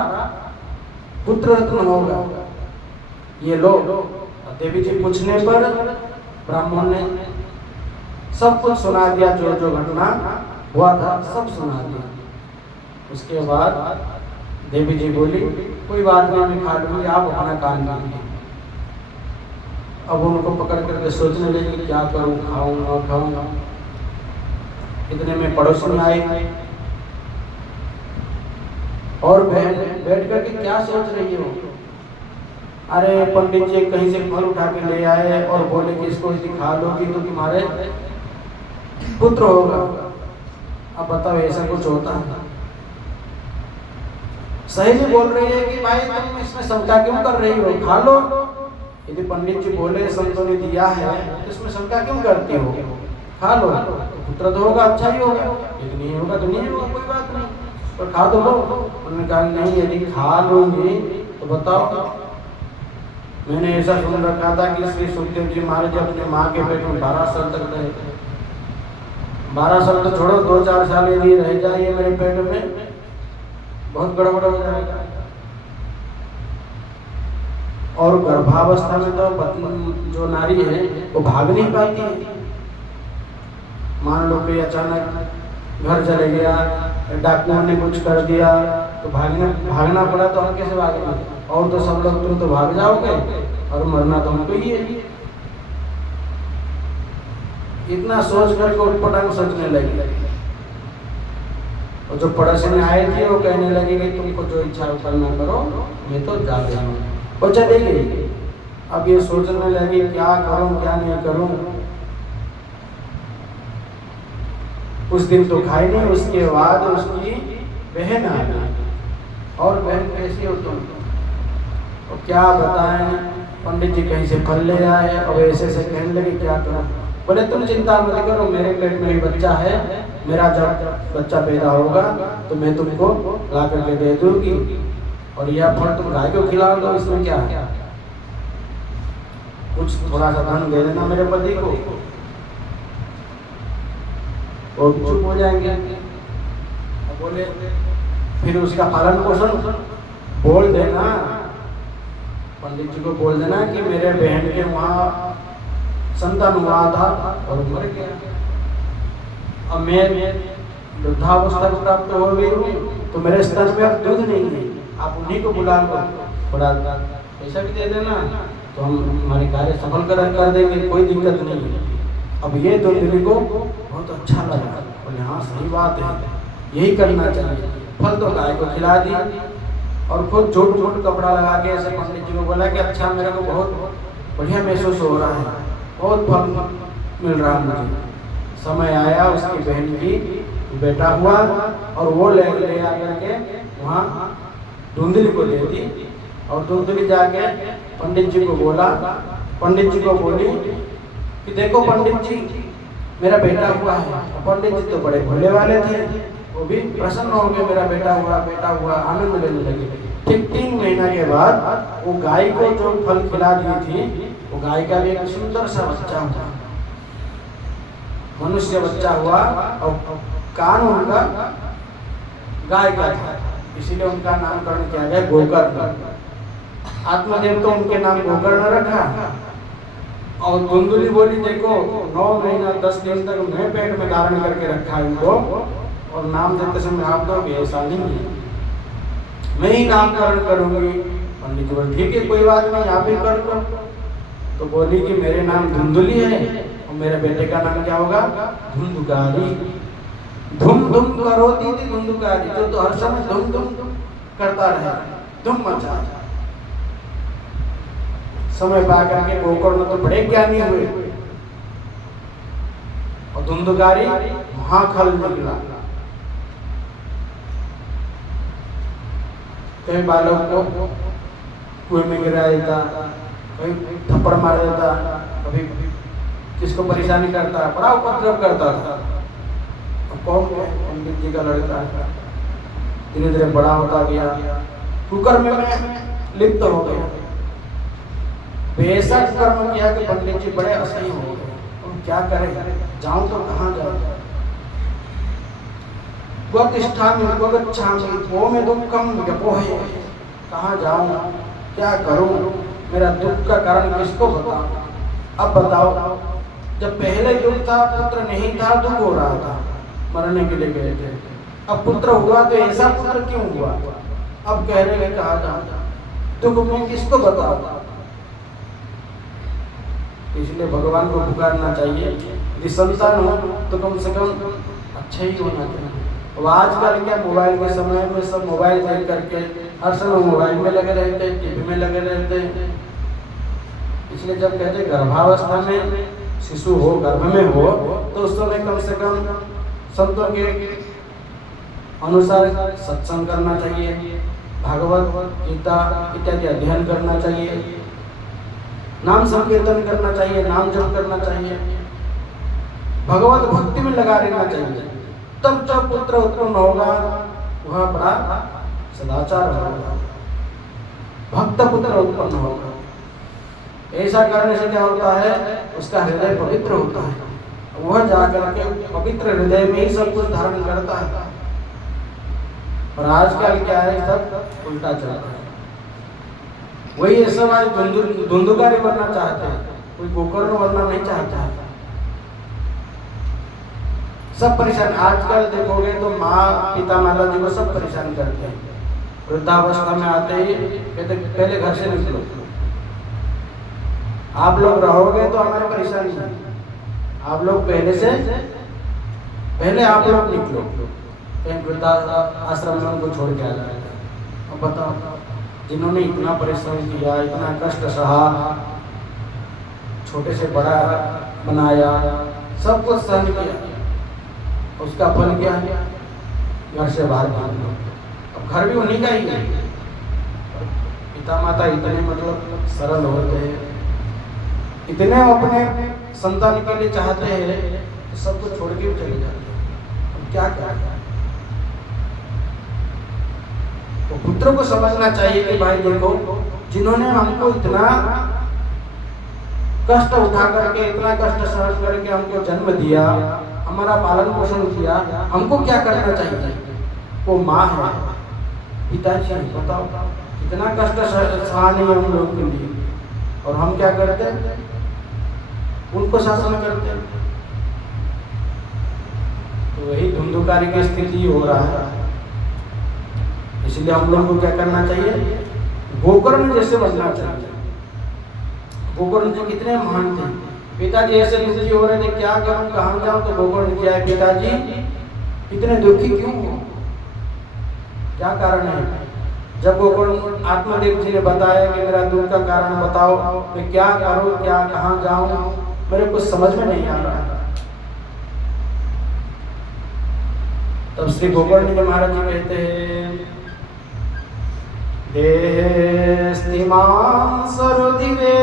पुत्र रत्न होगा, ये लो। देवी जी पूछने पर ब्राह्मण ने सब कुछ सुना दिया, जो जो घटना हुआ था सब सुना दिया। उसके बाद देवी जी बोली, कोई बात नहीं, मैं खा लूंगी, आप अपना काम कीजिए। अब उनको पकड़ करके सोचने लगी, क्या करूं, खाऊं ना खाऊं। इतने में पड़ोस में आई और बहन बैठ करके क्या सोच रही हो? अरे पंडित जी कहीं से फल उठा के ले आए और बोले कि इसको यदि खा लोगी तो तुम्हारे पुत्र होगा। अब बताओ, ऐसा कुछ होता है? सही जी बोल रही है कि भाई तुम इसमें शंका क्यों कर रही हो, खा लो। यदि पंडित जी बोले, संतों ने दिया है, तो इसमें शंका क्यों करती हो? खा लो, पुत्र तो होगा, अच्छा ही होगा, यदि नहीं होगा तो नहीं होगा, कोई बात नहीं, पर खा तो लो। उन्होंने कहा नहीं, यदि खा लूंगी तो बताओ, मैंने ऐसा सुन रखा था कि श्री सुखदेव जी महाराज अपने माँ के पेट में 12 साल तक रहे। 12 साल तो छोड़ो, 2-4 साल यदि रह जाए मेरे पेट में, बहुत गड़बड़ हो जाएगा। और गर्भावस्था में तो पत्नी जो नारी है वो भाग नहीं पाती है। मान लो कि अचानक घर चले गया, डाकुओं ने कुछ कर दिया तो भागना पड़ा, तो हम कैसे भागेंगे? और तो सब लोग तुम तो भाग जाओगे और मरना तो हमको ही है। इतना सोच करके उठपटांग सोचने लगी। और जो पड़ोसी में आए थे वो कहने लगे कि तुमको जो इच्छा करना करो, मैं तो जा रही हूँ। वो चली गई। अब ये सोचने लगी, क्या करूं क्या नहीं करूं। उस दिन तो खाई नहीं। उसके बाद उसकी बहन आ गई। और बहन कैसी हो तुम? तो क्या बताएं, पंडित जी कहीं से फल ले आए। अब ऐसे से कहने लगे, क्या करूं? बोले तुम चिंता मत करो, मेरे पेट में ही बच्चा है, मेरा जब बच्चा पैदा होगा तो मैं तुमको ला करके दे दूंगी, और यह फल तुम गाय को खिला दो, इसमें क्या है, कुछ थोड़ा सा धन दे देना मेरे पति को, वो चुप हो जाएंगे। बोले फिर उसका पालन पोषण बोल देना, पंडित जी को बोल देना कि मेरे बहन के वहाँ संतान हुआ था और मर गया, अब मैं वृद्धावस्था को प्राप्त हो गई हूँ, तो मेरे स्तन में अब दूध नहीं है, आप उन्हीं को बुला लो, थोड़ा पैसा भी दे देना, तो हम हमारे कार्य सफल कर देंगे, कोई दिक्कत नहीं है। अब ये दो दिल्ली को बहुत अच्छा लगा, और यहाँ सही बात है, यही करना चाहिए। फल तो गाय को खिला दी और खुद छोट छोट कपड़ा लगा के ऐसे पंडित जी को बोला कि अच्छा मेरे को बहुत बढ़िया महसूस हो रहा है, बहुत फल मिल रहा है मुझे। समय आया, उसकी बहन की बेटा हुआ और वो ले आकर के वहाँ धुंधली को दे दी, और धुंधली जाके पंडित जी को बोला, पंडित जी को बोली कि देखो पंडित जी मेरा बेटा हुआ है। पंडित जी तो बड़े भोले वाले थे, वो भी प्रसन्न हो गए, मेरा बेटा हुआ, आनंद लेने लगे। ठीक 3 महीना के बाद वो गाय को जो फल खिला दी थी, वो गाय का भी एक सुंदर सा बच्चा हुआ। मनुष्य बच्चा हुआ और कान उनका गाय का था, इसीलिए उनका नामकरण किया गया गोकर्ण। आत्मदेव तो उनके नाम गोकर्ण रखा। और धुंधुली बोली देखो 9 महीना 10 दिन तक मैं पेट में धारण करके रखा इनको, और नाम देते समय आप दोगे, ऐसा नहीं है, मैं ही नामकरण करूंगी। पंडित जी बोले ठीक है कोई बात नहीं, आप ही कर लो। तो बोली कि मेरे नाम धुंधुली है और मेरे बेटे का नाम क्या होगा, धुंधुकारी। धुम धुम करोती थी धुंधुकारी, जो तो हर समय धुम धुम करता रहे, धुम मचा। समय पा करके गोकर्ण तो बड़े ज्ञानी हुए और धुंधुकारी महाखल निकला। कई बालक को कुएं में गिरा देता, कभी थप्पड़ मार देता, कभी किसको परेशानी करता, बड़ा उपद्रव करता था। अब कौन पंडित जी का लड़का धीरे धीरे बड़ा होता गया, कुकर्म में लिप्त हो गया। बेशक कर्म किया कि पंडित जी बड़े असह्य हो गए, तुम क्या करें, जाऊं तो कहाँ जाऊं। गतिष्ठामि गच्छामि वो में दुखम व्यपोहे, कहाँ जाऊं, क्या करूं, मेरा दुख का कारण किसको बताऊं। अब बताओ, जब पहले दुख था, पुत्र नहीं था, दुख हो रहा था, मरने के लिए गए थे, अब पुत्र हुआ तो ऐसा पुत्र क्यों हुआ। अब कह रहे हैं कहा जाऊं, दुख में किसको बताओ। इसलिए भगवान को पुकारना चाहिए। यदि संतान हो तो कम से कम अच्छा ही होना चाहिए। अब आजकल क्या मोबाइल के समय में सब मोबाइल देख करके हर समय मोबाइल में लगे रहते, टीवी में लगे रहते। इसलिए जब कहते गर्भावस्था में शिशु हो, गर्भ में हो, तो उस समय कम से कम संतों के अनुसार सत्संग करना चाहिए, भागवत गीता इत्यादि अध्ययन करना चाहिए, नाम संकीर्तन करना चाहिए, नाम जप करना चाहिए, भगवत भक्ति में लगा रहना चाहिए। तब जब पुत्र उत्पन्न होगा वह बड़ा सदाचार होगा, भक्त पुत्र उत्पन्न होगा। ऐसा करने से क्या होता है, उसका हृदय पवित्र होता है, वह जाकर के पवित्र हृदय में ही सब कुछ धारण करता है। और आजकल क्या है, सब उल्टा चल रहा है। वही ये सब आज धुंधुकारी बनना चाहते हैं, कोई गोकर्ण बनना नहीं चाहता है। सब परेशान, आजकल देखोगे तो माँ पिता माता जी को सब परेशान करते हैं। वृद्धावस्था में आते ही कहते पहले घर से निकलो, आप लोग रहोगे तो हमारी परेशानी है, आप लोग पहले आप लोग निकलो, कहीं वृद्धा आश्रम में उनको छोड़ के आ जाएगा। अब बताओ, जिन्होंने इतना परिश्रम किया, इतना कष्ट सहा, छोटे से बड़ा बनाया, सब कुछ सहन किया, उसका फल क्या है, घर से बाहर निकाल दो। अब घर भी उन्हीं का ही है। पिता माता इतने मतलब सरल होते हैं, इतने अपने संतान के लिए चाहते हैं, सब कुछ छोड़ के भी चले जाते हैं। अब क्या करें। तो पुत्र को समझना चाहिए कि भाई देखो, जिन्होंने हमको इतना कष्ट उठा करके, इतना कष्ट सहन करके हमको जन्म दिया, हमारा पालन पोषण किया, हमको क्या करना चाहिए। वो माँ है, पिताजी, बताओ कितना कष्ट सहानी है हम लोग के लिए, और हम क्या करते हैं, उनको शासन करते हैं। तो वही धुंधुकारी की स्थिति हो रहा है। इसलिए हम लोग को क्या करना चाहिए, गोकर्ण जैसे बनना चाहिए। गोकर्ण जी कितने महान थे। पिताजी ऐसे दुखी हो रहे थे, क्या करूं, कहाँ जाऊं, तो गोकर्ण जी आए, पिताजी इतने दुखी क्यों हो, क्या कारण है। जब गोकर्ण आत्मदेव जी ने बताया कि मेरा दुख का कारण बताओ, मैं क्या करूं, क्या कहाँ जाऊं, मेरे कुछ समझ में नहीं आ रहा है। तब श्री गोकर्ण जी महाराज जी कहते हैं, देस्तिमां सरुधिरे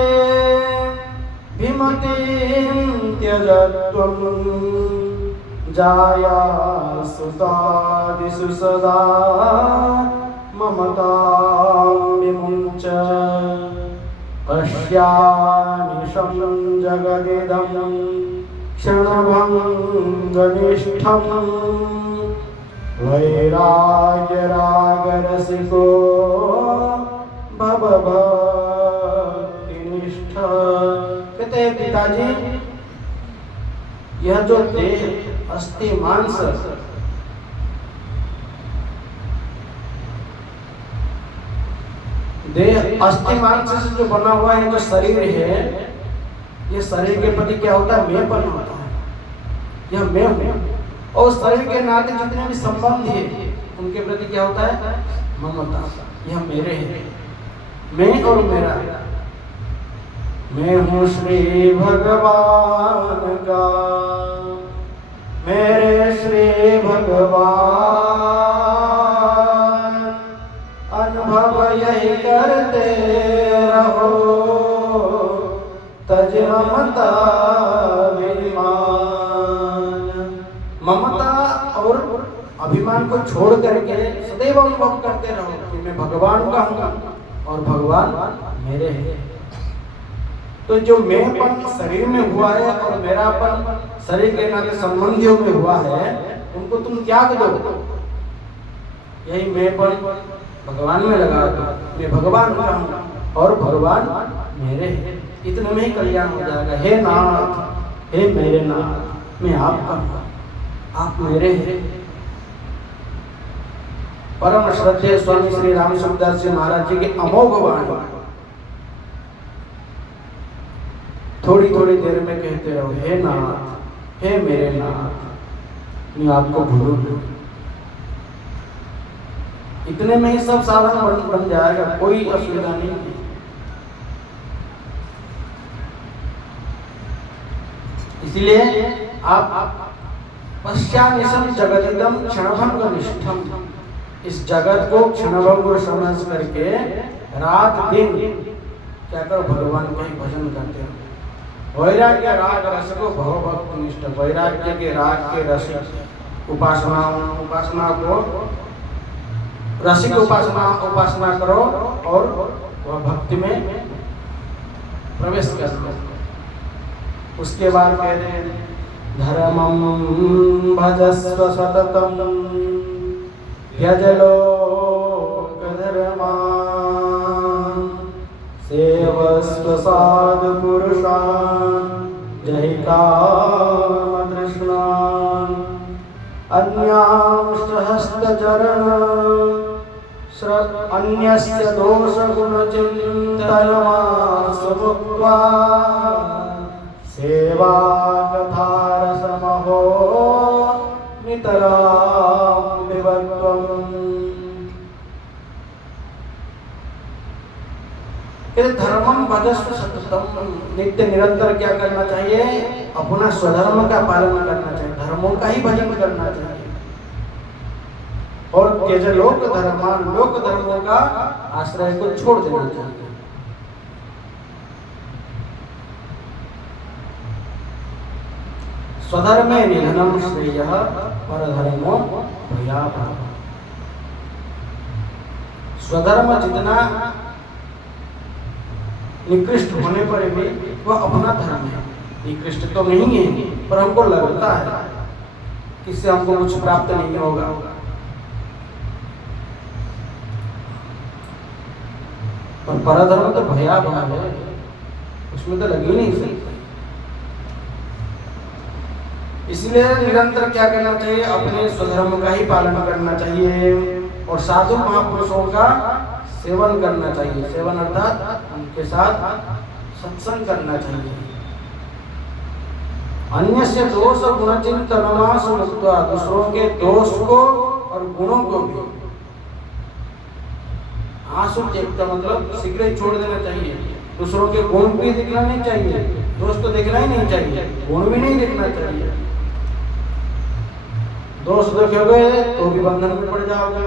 विमतिं त्यजत्वं जाया सुतादिषु सदा ममतां विमुञ्च पश्यानिशं जगदिदं क्षणभङ्गनिष्ठं वैराग्यरागरसिको भवभक्तिनिष्ठ। कहते हैं पिताजी, यह जो देह अस्थि मांस देह अस्थि मांस से जो बना हुआ है, जो शरीर है, ये शरीर के प्रति क्या होता है? मैंपन होता है। यह मैं हूं। और शरीर के नाते जितने भी संबंध है उनके प्रति क्या होता है? ममता। यह मेरे हैं, मैं और मेरा। मैं हूँ श्री भगवान का, मेरे श्री भगवान, अनुभव यही करते रहो, तज ममता अभिमान। ममता और अभिमान को छोड़ करके सदैव अनुभव करते रहो कि मैं भगवान का हूँ और भगवान मेरे हैं। तो जो मैंपन शरीर में हुआ है और मेरापन शरीर के नाते संबंधियों में हुआ है, उनको तुम त्याग दो। यही मैंपन भगवान में लगा दो। मैं भगवान का हूँ और भगवान मेरे हैं। इतने में ही कल्याण हो जाएगा। हे नाथ, हे मेरे नाथ, मैं आपका हूँ, आप मेरे हैं। परम श्रद्धेय स्वामी श्री रामसुखदास जी महाराज जी की अमोघ वाणी थोड़ी थोड़ी देर में कहते रहो, हे नाथ, हे मेरे नाथ, मैं आपको भूलूं नहीं। इतने में ही सब साधन बन जाएगा, कोई असुविधा नहीं है। इसलिए आप पश्चानिशम जगदिदम क्षणभंग निष्ठम, इस जगत को क्षणभंग समझ करके रात दिन क्या करो? भगवान का ही भजन करते रहो। वैराग्य राग रस को भवभक्त निष्ठ, वैराग्य के राग के रसिक उपासना को रसिक उपासना करो और वह भक्ति में प्रवेश कर लो। उसके बाद कहते हैं धर्मं भजस्व सततं त्यज लोकधर्मान् सेवस्व साधुपुरुषान् जहि कामतृष्णान् अन्यांश्च हस्तचरण अन्यस्य दोषगुणचिन्तनमासमुक्त्वा सेवा कथारसमहो नितरां विवक्त्वम्। धर्मं भजस्व सततं, नित्य निरंतर क्या करना चाहिए? अपना स्वधर्म का पालन करना चाहिए, धर्मों का ही भजन करना चाहिए। और त्यज लोक धर्मान, लोक धर्मों का आश्रय को छोड़ देना चाहिए। स्वधर्मे निधनम श्रेयः परधर्मो भयावहः। स्वधर्म जितना निकृष्ट होने पर भी वह अपना धर्म है। निकृष्ट तो नहीं है, पर हमको लगता है कि इससे हमको कुछ प्राप्त नहीं होगा। पर परधर्म तो भयावह है, उसमें तो लगी नहीं सकती। इसलिए निरंतर क्या करना चाहिए? अपने स्वधर्म का ही पालन करना चाहिए और साधु महापुरुषों का सेवन करना चाहिए। सेवन अर्थात उनके साथ सत्संग करना चाहिए। अन्यस्य दोष गुणचिंतनमासु मुक्त्वा, दूसरों के दोष को और गुणों को भी आंसू देखता मतलब शीघ्र ही छोड़ देना चाहिए। दूसरों के गुण भी दिखना नहीं चाहिए, दोष तो देखना ही नहीं चाहिए, गुण भी नहीं देखना चाहिए। दोष देखोगे तो भी बंधन में पड़ जाओगे,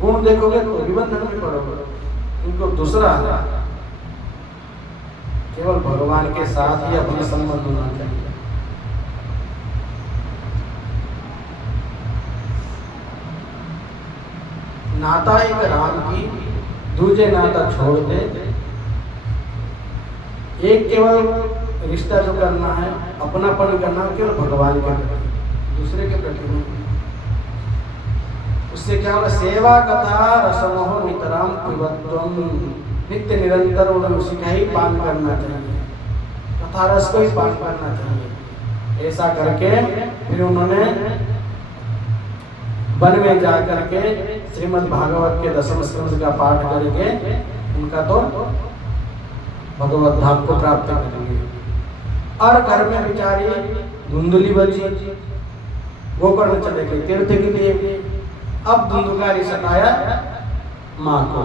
गुण देखोगे तो भी बंधन में पड़ोगे। इनको दूसरा केवल भगवान के साथ ही अपना संबंध होना चाहिए। नाता एक राम की, दूजे नाता छोड़ दे। एक केवल रिश्ता जो करना है, अपनापन करना है केवल भगवान के प्रति, दूसरे के प्रति नहीं। उससे क्या होगा? सेवा कथा रसमोह नितराम पिबत्वम, नित्य निरंतर उन्हें उसी का ही पान करना चाहिए, कथा रस को ही पान करना चाहिए। ऐसा करके फिर उन्होंने वन में जा करके श्रीमद् भागवत के 10वें स्कंद का पाठ करके उनका तो भगवत धाम को प्राप्त करेंगे। और घर में बिचारी धुंधली बची, गोकर्ण चले गए तीर्थ के लिए। अब धुंधुकारी सताया माँ को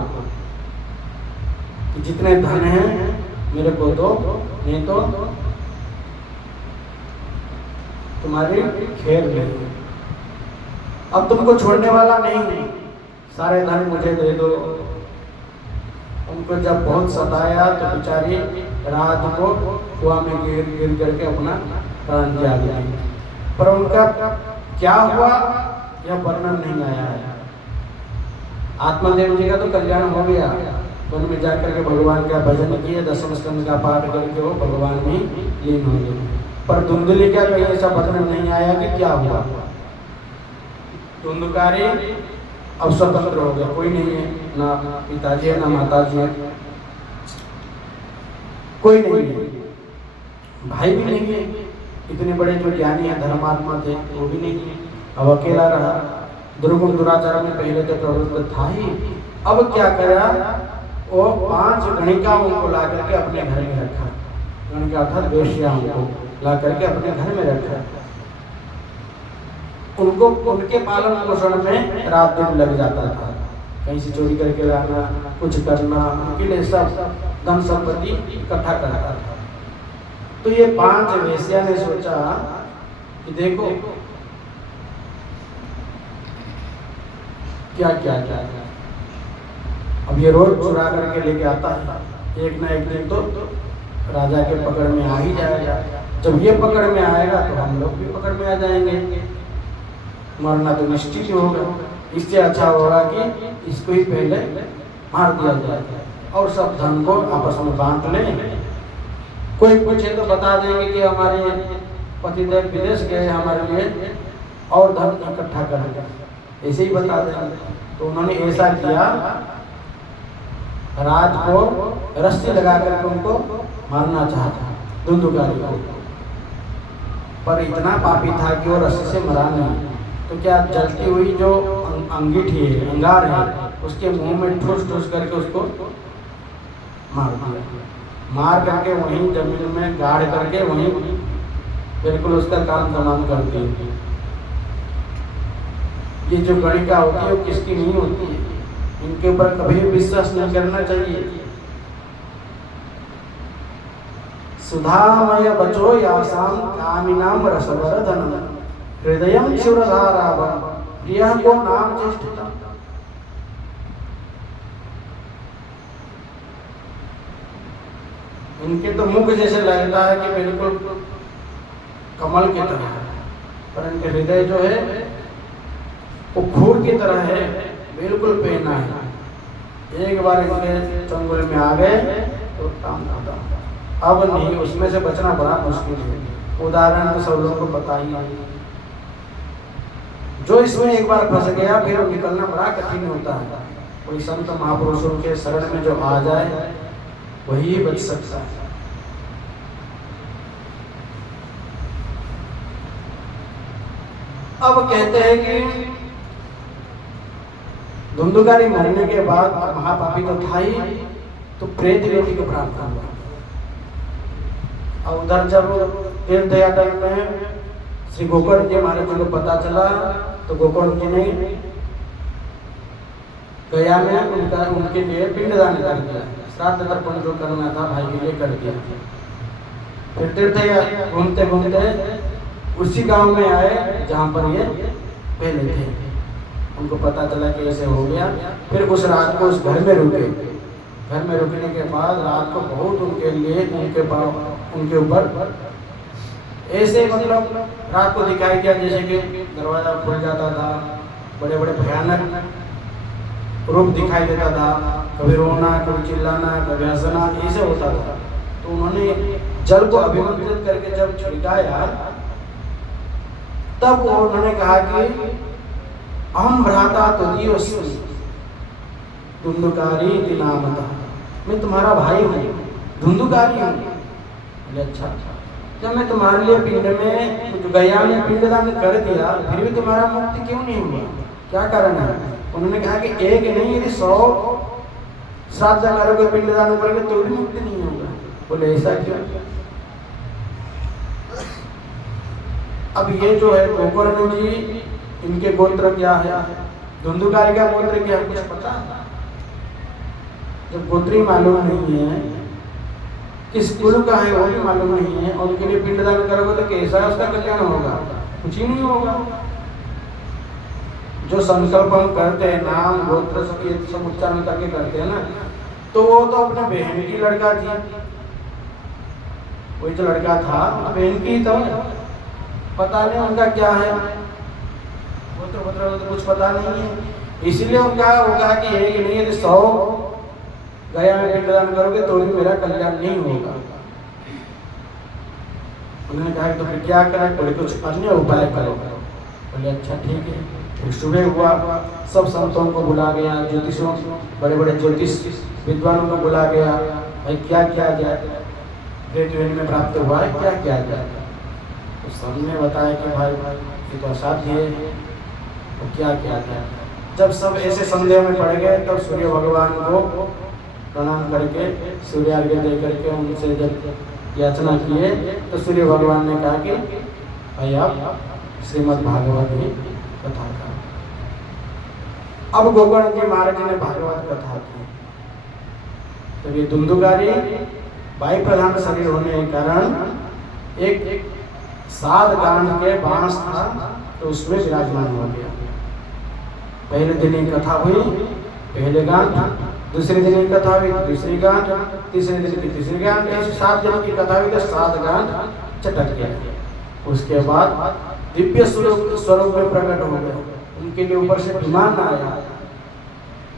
कि जितने धन हैं मेरे को दो, नहीं तो तुम्हारी खेर नहीं, अब तुमको छोड़ने वाला नहीं, सारे धन मुझे दे दो। उनको जब बहुत सताया तो बेचारी रात को कुआं में गिर गिर करके अपना प्राण त्याग दी। पर उनका क्या हुआ यह वर्णन नहीं आया है। आत्मादेव जी का तो कल्याण हो गया, वन में जाकर के भगवान का भजन किए, 10वें स्कंद का पाठ करके वो भगवान में लीन हो गए। पर धुंधली का कहीं ऐसा वर्णन नहीं आया कि क्या हुआ। धुंधुकारी अब स्वतंत्र हो गया, कोई नहीं है, ना पिताजी है ना माताजी है, कोई नहीं है, भाई भी नहीं है, इतने बड़े जो ज्ञानी है धर्मात्मा थे वो भी नहीं है, अब अकेला रहा। दुर्गुण दुराचार में पहले तो प्रवृत्त था ही। अब क्या करा, वो 5 गणिकाओं को ला करके अपने घर में रखा। गणिका अर्थात वेश्याओं को ला करके अपने घर में रखा। उनको उनके पालन पोषण में रात दिन लग जाता था, कहीं से चोरी करके लाना, कुछ करना, उनके लिए सब धन संपत्ति इकट्ठा करता था। तो ये 5 वेश्या ने सोचा कि देखो क्या क्या क्या क्या, अब ये रोज चुरा करके लेके आता है, एक ना एक दिन तो राजा के पकड़ में आ ही जाएगा। जब ये पकड़ में आएगा तो हम लोग भी पकड़ में आ जाएंगे, मरना तो निश्चित ही होगा। इससे अच्छा होगा कि इसको ही पहले मार दिया जाए और सब धन को आपस में बांट लें। कोई पूछे तो बता देंगे कि हमारे पतिदेव विदेश गए, हमारे लिए और धन इकट्ठा करेंगे, ऐसे ही बता देंगे। तो उन्होंने ऐसा किया, रात को रस्सी लगा करके उनको मारना चाहता धुंधुकारी को, पर इतना पापी था कि वो रस्सी से मरा नहीं। तो क्या जलती हुई जो अंगीठी है, अंगार है, उसके मुंह में ठूस ठूस करके उसको मार दिया। मार करके वहीं जमीन में गाड़ करके वहीं बिल्कुल उसका काम तमाम कर दिया। ये जो गणिका होती है वो किसकी नहीं होती है, इनके ऊपर कभी विश्वास नहीं करना चाहिए। सुधामय बचो यासाम कामिनाम रसवरधनम हृदयम क्षुरधारावम प्रियः को नाम चेष्टितम। इनके तो मुख जैसे लगता है कि बिल्कुल कमल की तरह है, पर इनके हृदय जो है वो खूर की तरह है, बिल्कुल पेना है। एक बार इनके चंगुल में आ गए तो काम खत्म, अब नहीं, उसमें से बचना बड़ा मुश्किल है। उदाहरण तो सब लोगों को पता ही है, जो इसमें एक बार फंस गया फिर निकलना बड़ा कठिन होता है। कोई संत महापुरुषों के शरण में जो आ जाए वही बच सकता है। अब कहते हैं कि धुंधुकारी मरने के बाद महापापी तो था ही, तो प्रेत गति को प्राप्त हुआ। और उधर जब तीर्थ यात्रा में श्री गोकर्ण जी महाराज जी को पता चला तो गोकर्ण जी ने गया में उनके लिए पिंडदान कर दिया, श्राद्ध तर्पण जो करना था भाई के लिए कर दिया। फिर तीर्थ घूमते घूमते उसी गांव में आए जहां पर ये पहले थे। उनको पता चला कि ऐसे हो गया। फिर उस रात को उस घर में रुके। घर में रुकने के बाद रात को बहुत उनके लिए उनके ऊपर ऐसे मतलब रात को दिखाई दिया जैसे कि दरवाजा खुल जाता था, बड़े बड़े भयानक रूप दिखाई देता था, कभी रोना, कभी चिल्लाना, कभी हंसना, ऐसे होता था। तो उन्होंने जल को अभिमंत्रित करके जब छिड़काया, तब उन्होंने कहा कि अहम भ्राता तुदीयोऽस्मि धुंधुकारी इति नामतः, मैं तुम्हारा भाई हूँ, धुंधुकारी हूँ। अच्छा, जब मैं तुम्हारे लिए पिंड में गया में पिंडदान कर दिया, फिर भी तुम्हारा मुक्ति क्यों नहीं हुआ, क्या कारण है? उन्होंने कहा कि एक नहीं, यदि 100 श्राद्ध करोगे, पिंडदान करोगे तो भी मुक्ति नहीं होगा। बोले ऐसा क्यों? अब ये जो है गोकर्ण जी, इनके गोत्र क्या है, धुंधुकारी का गोत्र क्या है, कुछ पता? जब गोत्री मालूम नहीं है, किस कुल का है वो भी मालूम नहीं है, और उनके लिए पिंडदान करोगे तो कैसा उसका कल्याण होगा? कुछ ही नहीं होगा। जो संकल्प हम करते हैं, नाम गोत्र सब उच्चारण करके करते हैं ना, तो वो तो अपने बहन की लड़का थी, कोई जो लड़का था बहन की, तो पता नहीं उनका क्या है, गोत्र कुछ पता नहीं है, इसलिए उनका होगा कि एक नहीं, यदि 100 गया में पिंडदान करोगे तो भी मेरा कल्याण नहीं होगा। उन्होंने कहा कि तो फिर क्या करें? बोले कुछ अन्य उपाय करो। बोले अच्छा ठीक है। फिर सुबह हुआ, सब संतों को बुला गया, ज्योतिषों, बड़े बड़े ज्योतिष विद्वानों को बुला गया, भाई क्या किया जाए, वेद में प्राप्त हुआ है, क्या किया जाए? तो सबने बताया कि भाई ये तो असाध्य है, तो क्या किया जाए? जब सब ऐसे संदेह में पड़ गए, तब सूर्य भगवान को प्रणाम करके, सूर्यार्घ्य दे करके उनसे जब याचना किए, तो सूर्य भगवान ने कहा कि भाई आप श्रीमद् भागवत की कथा करो। अब गोकर्ण जी महाराज जी ने भागवत कथा की। तो ये धुंधुकारी वायु प्रधान शरीर होने के कारण एक 7 गांठ के बांस था, तो उसमें विराजमान हो गया। पहले दिन की कथा हुई, पहले गांठ, दूसरे दिन की कथा हुई, दूसरी गांठ, तीसरे दिन की तीसरी गांठ, ऐसे 7 दिन की कथा हुई, तो 7 गांठ चटक गया। उसके बाद दिव्य स्वरूप में प्रकट हो गए। उनके लिए ऊपर से विमान आया,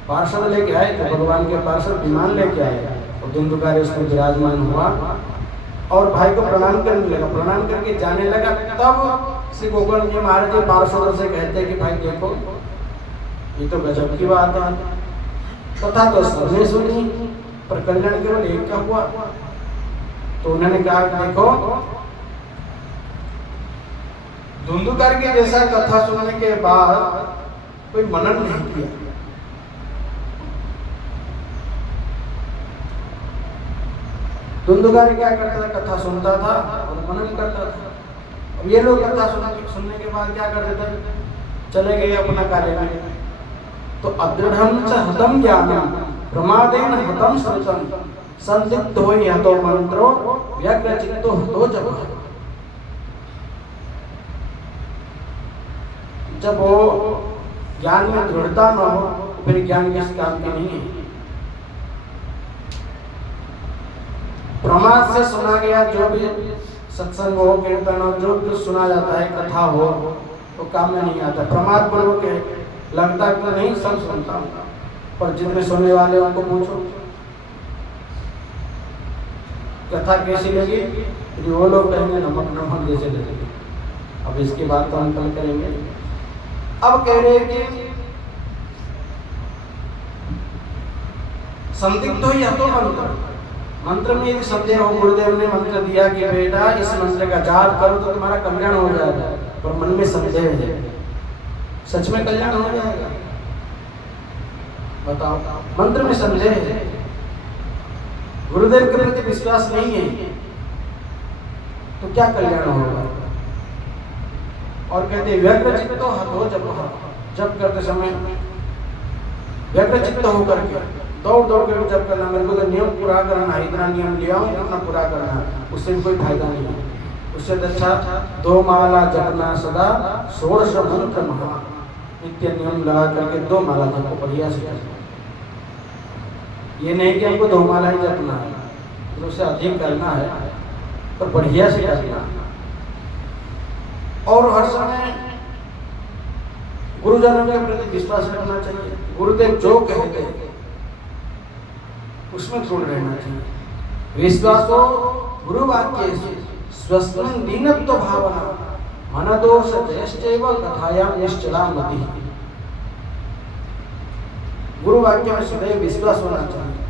पार्षद लेके आए थे, भगवान के पार्षद विमान लेके आए, और धुंधुकारी उसमें विराजमान हुआ और भाई को प्रणाम करने लगा। प्रणाम करके जाने लगा, तब श्री गोकर्ण जी महाराज जी पार्षदों से कहते हैं कि भाई देखो, ये तो गजब की बात है, कथा तो सबने सुनी पर कल्याण केवल एक का हुआ। तो उन्होंने कहा देखो, धुंधुकारी के जैसा कथा सुनने के बाद कोई मनन नहीं किया। धुंधुकारी क्या करता था? कथा सुनता था और मनन करता था। अब ये लोग कथा सुनने के बाद क्या करते थे? चले गए अपना कार्य में। तो अदृढ़ं च हतं ज्ञानं प्रमादेन हतं श्रुतं संदिग्धो यतो मंत्रो व्यग्रचित्तो हतो जपः। जब वो ज्ञान में दृढ़ता न हो, फिर ज्ञान किस काम की नहीं है। प्रमाद से सुना गया जो भी सत्संग हो, कीर्तन हो, जो भी सुना जाता है, कथा हो, तो काम में नहीं आता। प्रमाद पूर्वक है, लगता तो नहीं सब सुनता हूँ, पर जितने सुनने वाले उनको पूछो कथा कैसी लगी, तो वो लोग कहेंगे नमक नमक जैसे लगे। अब इसकी बात तो हम कल करेंगे। अब कह रहे कि संदिग्ध हो या तो मंत्र में यदि संदेह हो, गुरुदेव ने मंत्र दिया कि बेटा इस मंत्र का जाप करो तो तुम्हारा कल्याण हो जाएगा, पर मन में संदेह है, सच में कल्याण हो जाएगा? बताओ, मंत्र में संदेह है, गुरुदेव के प्रति विश्वास नहीं है, तो क्या कल्याण होगा? और कहते व्यग्र चित्तो हतो जपः, जप करते समय व्यग्र चित्त होकर के दौड़ दौड़ कर जप करना, मेरे को तो नियम पूरा करना है, इतना नियम लिया हूँ इतना पूरा करना है, उससे भी कोई फायदा नहीं है। उससे अच्छा 2 माला जपना सदा, 16 मंत्र महा, नित्य नियम लगा करके 2 माला जपो, बढ़िया से करना। ये नहीं कि हमको 2 माला ही जपना है, तो उससे अधिक करना है, पर बढ़िया से करना है। और हर समय गुरुजनों के प्रति विश्वास रखना चाहिए। गुरुदेव जो कहते हैं उसमें दृढ़ रहना चाहिए। विश्वास हो गुरुवाक्येषु स्वस्मिन् दीनत्व भावना मनदोष जयश्चैव कथायां निश्चला मतिः। गुरुवाक्य में सदैव विश्वास होना चाहिए।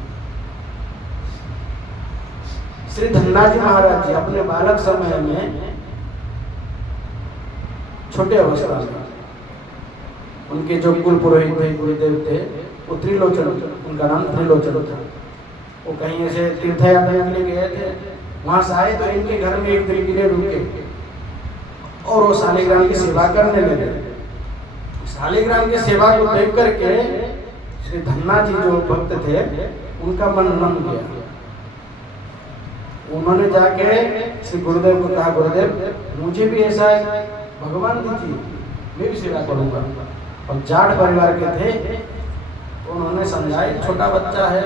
श्री धन्नाजी महाराज जी अपने बालक समय में छोटे अवस्था में उनके जो कुल पुरोहित थे, गुरुदेव थे, वो त्रिलोचन, उनका नाम त्रिलोचन था। वो कहीं ऐसे तीर्थ यात्रा के लिए गए थे, वहां से आए तो इनके घर में एक दिन के लिए रुके और वो शालिग्राम की सेवा करने लगे। शालिग्राम की सेवा को देख करके श्री धन्ना जी जो भक्त थे उनका मन नम गया। उन्होंने जाके श्री गुरुदेव को कहा, गुरुदेव मुझे भी ऐसा भगवान दीजिए, मैं भी सेवा करूंगा। और जाट परिवार के थे, उन्होंने समझाया छोटा बच्चा है,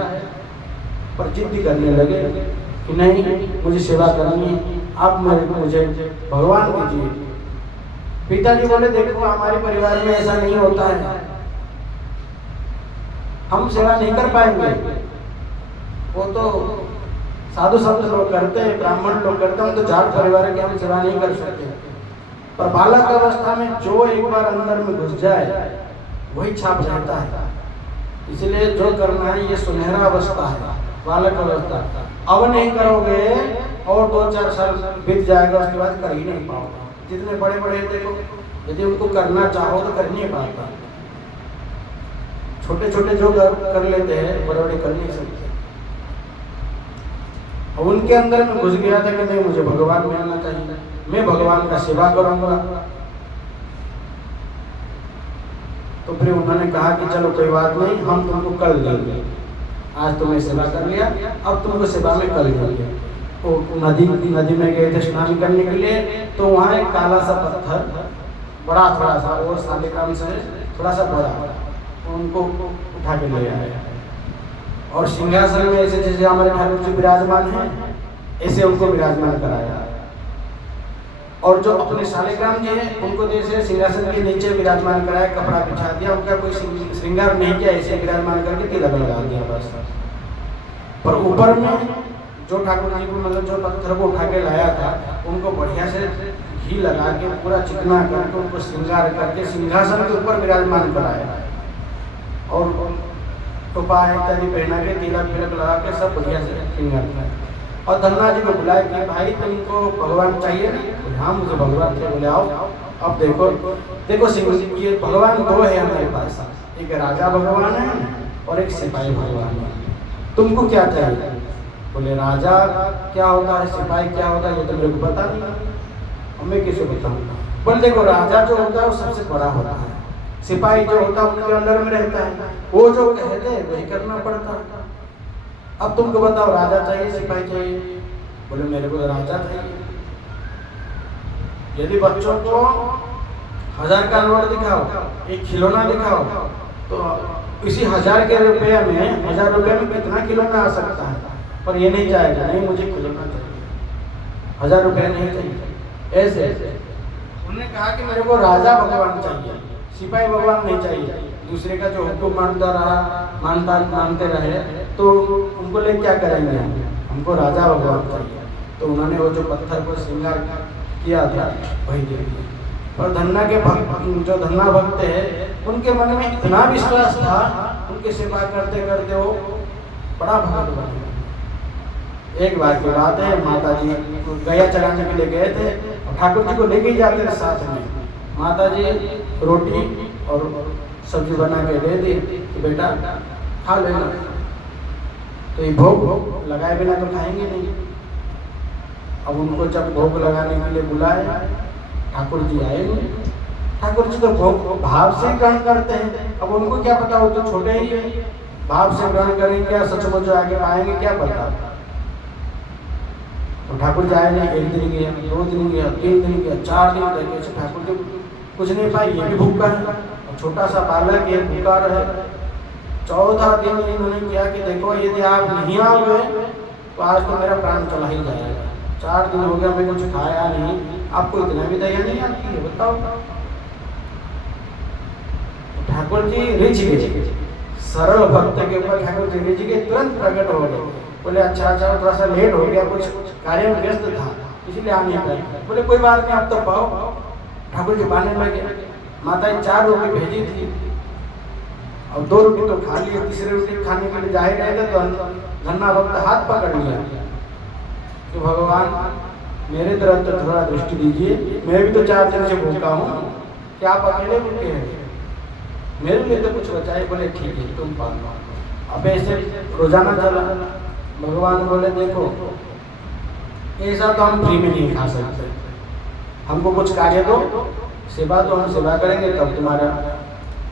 पर जिद्दी करने लगे कि नहीं मुझे सेवा करनी, आप मुझे भगवान दीजिए। पिताजी बोले देखो हमारे परिवार में ऐसा नहीं होता है, हम सेवा नहीं कर पाएंगे। वो तो साधु संत लोग करते हैं, ब्राह्मण लोग करते हैं, हम तो जाट परिवार के हम सेवा नहीं कर सकते। पर बालक अवस्था में जो एक बार अंदर में घुस जाए वही छाप रहता है। इसलिए जो करना है ये सुनहरा अवस्था है, बालक अवस्था। अब नहीं करोगे और 2-4 साल बीत जाएगा, उसके बाद कर ही नहीं पाओगे। जितने बड़े बड़े देखो, यदि उनको करना चाहो तो कर नहीं पाता। छोटे छोटे जो कर लेते हैं, बड़े बड़े कर नहीं सकते। और उनके अंदर में घुस गया था कि नहीं मुझे भगवान मिलना चाहिए, मैं भगवान का सेवा करूंगा। तो फिर उन्होंने कहा कि चलो कोई बात नहीं, हम तुमको कल देंगे। आज तुमने सेवा कर लिया, अब तुमको सेवा में कल देंगे। तो नदी में गए थे स्नान करने के लिए, तो वहाँ एक काला सा पत्थर, बड़ा थोड़ा सा, वो शालिग्राम से थोड़ा सा बड़ा, उनको उठा के ले आए। और सिंहासन में ऐसे जैसे हमारे ठाकुर जी विराजमान हैं, ऐसे उनको विराजमान कराया। और जो अपने शालिग्राम जी हैं उनको जैसे सिंहासन के नीचे विराजमान कराया, कपड़ा बिछा दिया, उनका कोई श्रृंगार नहीं किया, ऐसे विराजमान करके तिलक लगा दिया बस। पर ऊपर में जो ठाकुर जी को मतलब जो पत्थर को उठा के लाया था, उनको बढ़िया से घी लगा के पूरा चिकना करके उनको श्रृंगार करके सिंहासन के ऊपर विराजमान कराया। और टोपा इत्यादि पहना के तिलक विलक लगा के सब बढ़िया से श्रृंगार कराया। और धन्ना जी को बुलाया कि भाई तुमको भगवान चाहिए ना? हाँ मुझे भगवान चाहिए। बोले आओ, अब देखो ये भगवान दो है हमारे पास, एक राजा भगवान है और एक सिपाही भगवान है, तुमको क्या चाहिए? बोले राजा क्या होता है, सिपाही क्या होता है, ये तो मेरे को पता नहीं, मैं किसे बताऊंगा। बोले देखो राजा जो होता है वो सबसे बड़ा होता है, सिपाही जो होता है उनके अंडर में रहता है, वो जो कहते हैं वही करना पड़ता है। अब तुमको बताओ राजा चाहिए सिपाही चाहिए? बोले मेरे को राजा चाहिए। यदि बच्चों को 1000 का नोट दिखाओ, एक खिलौना दिखाओ, तो इसी 1000 के रुपये में 1000 रुपये में कितना खिलौना आ सकता है? पर ये नहीं चाहेगा, नहीं मुझे खिलौना चाहिए, 1000 रुपये नहीं चाहिए। ऐसे उन्होंने कहा कि मेरे को राजा भगवान चाहिए, सिपाही भगवान नहीं चाहिए। दूसरे का जो हुक्म मानते रहे तो उनको ले क्या करेंगे, हमको राजा भगवान चाहिए। तो उन्होंने वो जो पत्थर को श्रृंगार किया था वही दे दिया। और धन्ना के भक्त, जो धन्ना भक्त है, उनके मन में इतना विश्वास था, उनकी सेवा करते करते वो बड़ा भक्त बन गया। एक बार की बात है, माता जी गया चढ़ाने के लिए गए थे और ठाकुर जी को लेके जाते थे साथ में। माता जी रोटी और सब्जी बना के दे दी कि बेटा खा लेना। तो ये भोग लगाए बिना तो खाएंगे नहीं। अब उनको जब भोग लगाने के लिए बुलाया, ठाकुर जी आए नहीं। ठाकुर जी तो भोग भाव से ग्रहण करते हैं, अब उनको क्या पता, वो तो छोटे ही है, भाव से ग्रहण करेंगे क्या, सचमुच आगे पाएंगे क्या पता। तो ठाकुर जी आए नहीं, एक दिन गया, 2 दिन गया, 3 दिन गया, 4 दिन तक ठाकुर जी कुछ नहीं पाए, ये भी भूखा है, छोटा सा बालक ये भूखा रहे। 4था दिन इन्होंने किया कि देखो यदि आप नहीं आओगे तो आज तो मेरा प्राण चला ही जाएगा। 4 दिन हो गया मैं कुछ खाया नहीं, आपको इतना भी दया नहीं आती है बताओ। ठाकुर जी रिझ गए, सरल भक्त के ऊपर ठाकुर जी रिझ गए, तुरंत प्रकट हो गए बोले अच्छा अच्छा, थोड़ा सा लेट हो गया, कुछ कार्य में व्यस्त था इसलिए आ नहीं पाए। बोले कोई बात नहीं, आप तो पाओ। ठाकुर जी पाने लगे। माता जी 4 रोटी भेजी थी और 2 रोटी तो खा ली, तीसरी रोटी खाने के लिए जा ही रहे थे तो धन्ना भक्त हाथ पकड़ लिया कि भगवान मेरे तरफ तो थोड़ा दृष्टि दीजिए, मैं भी तो 4 दिन से भूखा हूँ, क्या आप अकेले भूखे हैं, मेरे लिए तो कुछ बचाए। बोले ठीक है तुम पालो। अब ऐसे रोजाना चला। भगवान बोले देखो ऐसा तो हम फ्री में नहीं खा सकते, हमको कुछ कार्य दो, सेवा तो हम सेवा करेंगे तब तुम्हारा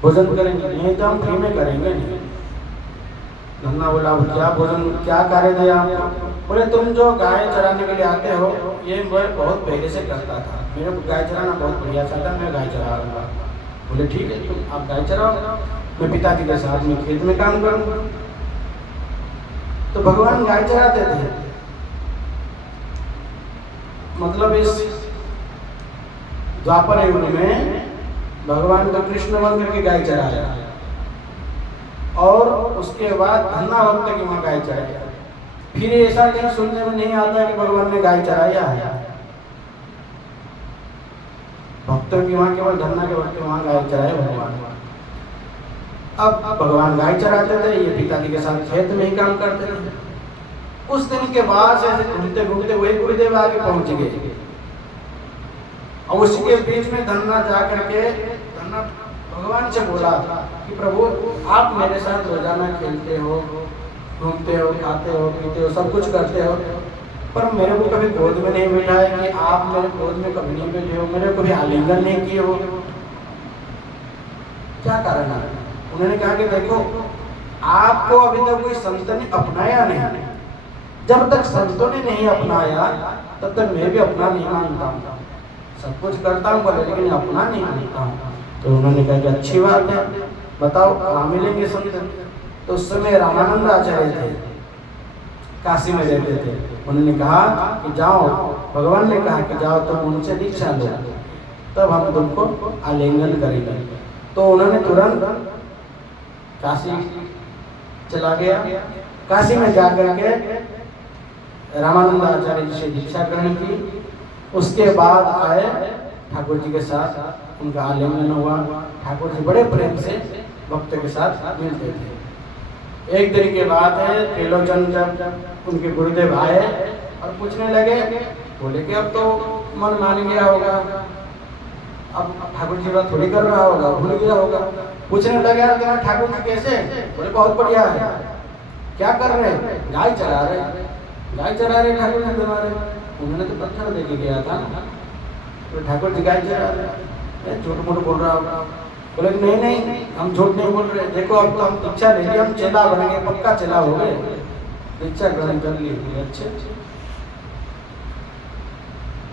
भोजन करेंगे, नहीं तो हम फ्री में करेंगे नहीं। धन्ना बोला क्या भोजन क्या कार्य दिया आपको? बोले तुम जो गाय चराने के लिए आते हो ये मैं बहुत पहले से करता था, मेरे को गाय चराना बहुत बढ़िया था, मैं गाय चरा रहा हूँ। बोले ठीक है तुम आप गाय चराओ, मैं पिताजी के साथ में खेत में काम करूँगा। तो भगवान गाय चराते थे, मतलब इस द्वापर युग में भगवान तो कृष्ण बन करके गाय चरा रहा है और उसके बाद धन्ना भक्त की वहां गाय चराया। फिर ऐसा कहीं सुनने में नहीं आता कि भगवान ने गाय चराया है। भक्तों की वहां केवल धन्ना के भक्त वहां गाय चराए भगवान। अब भगवान गाय चराते थे, ये पिताजी के साथ खेत में ही काम करते थे। कुछ दिन के बाद ऐसे घूमते घूमते वही गुरुदेव आके पहुंच गए और उसी के बीच में धन्ना जा करके धन्ना भगवान से बोला कि प्रभु आप मेरे साथ रोजाना खेलते हो, घूमते हो, खाते हो, पीते हो, सब कुछ करते हो, पर मेरे को कभी गोद में नहीं बैठा है कि आप मेरे गोद में कभी नहीं बैठे हो, मेरे को कभी आलिंगन नहीं किए हो, क्या कारण है? उन्होंने कहा कि देखो आपको अभी तक कोई संत ने अपनाया नहीं, जब तक संतों ने नहीं अपनाया तब तक मैं भी अपना नहीं मानता हूँ, सब कुछ करता हूँ बोले लेकिन अपना नहीं मानता हूँ। तो उन्होंने कहा कि अच्छी बात है, बताओ कहाँ मिलेंगे संत? तो उस समय रामानंद आचार्य थे, काशी में रहते थे। उन्होंने कहा कि जाओ, भगवान ने कहा कि जाओ तुम उनसे दीक्षा लो, तब हम तुमको आलिंगन करेंगे। तो उन्होंने तुरंत काशी चला गया। काशी में जाकर के रामानंद आचार्य जी से दीक्षा ग्रहण की। उसके बाद आए ठाकुर जी के साथ, उनका आलिंगन हुआ। ठाकुर जी बड़े प्रेम से भक्त के साथ मिलते थे। एक दिन की बात है, त्रिलोचन जब उनके गुरुदेव आए और पूछने लगे, बोले कि अब तो मन मान गया होगा, अब ठाकुर जी बात थोड़ी कर रहा होगा, भूल गया होगा। पूछने लगे यार ठाकुर जी कैसे? बोले बहुत बढ़िया है। क्या कर रहे हैं? गाय चरा रहे, गाय चरा रहे ठाकुर जी तुम्हारे। उन्होंने तो पत्थर दे के गया था, तो ठाकुर जी गाय चरा रहे, झूठ मूठ बोल रहा होगा। बोले नहीं नहीं हम झूठ नहीं बोल रहे, देखो अब तो हम दीक्षा ले लिए, हम चेला बन गए, पक्का चेला हो गए, दीक्षा ग्रहण कर ली। अच्छे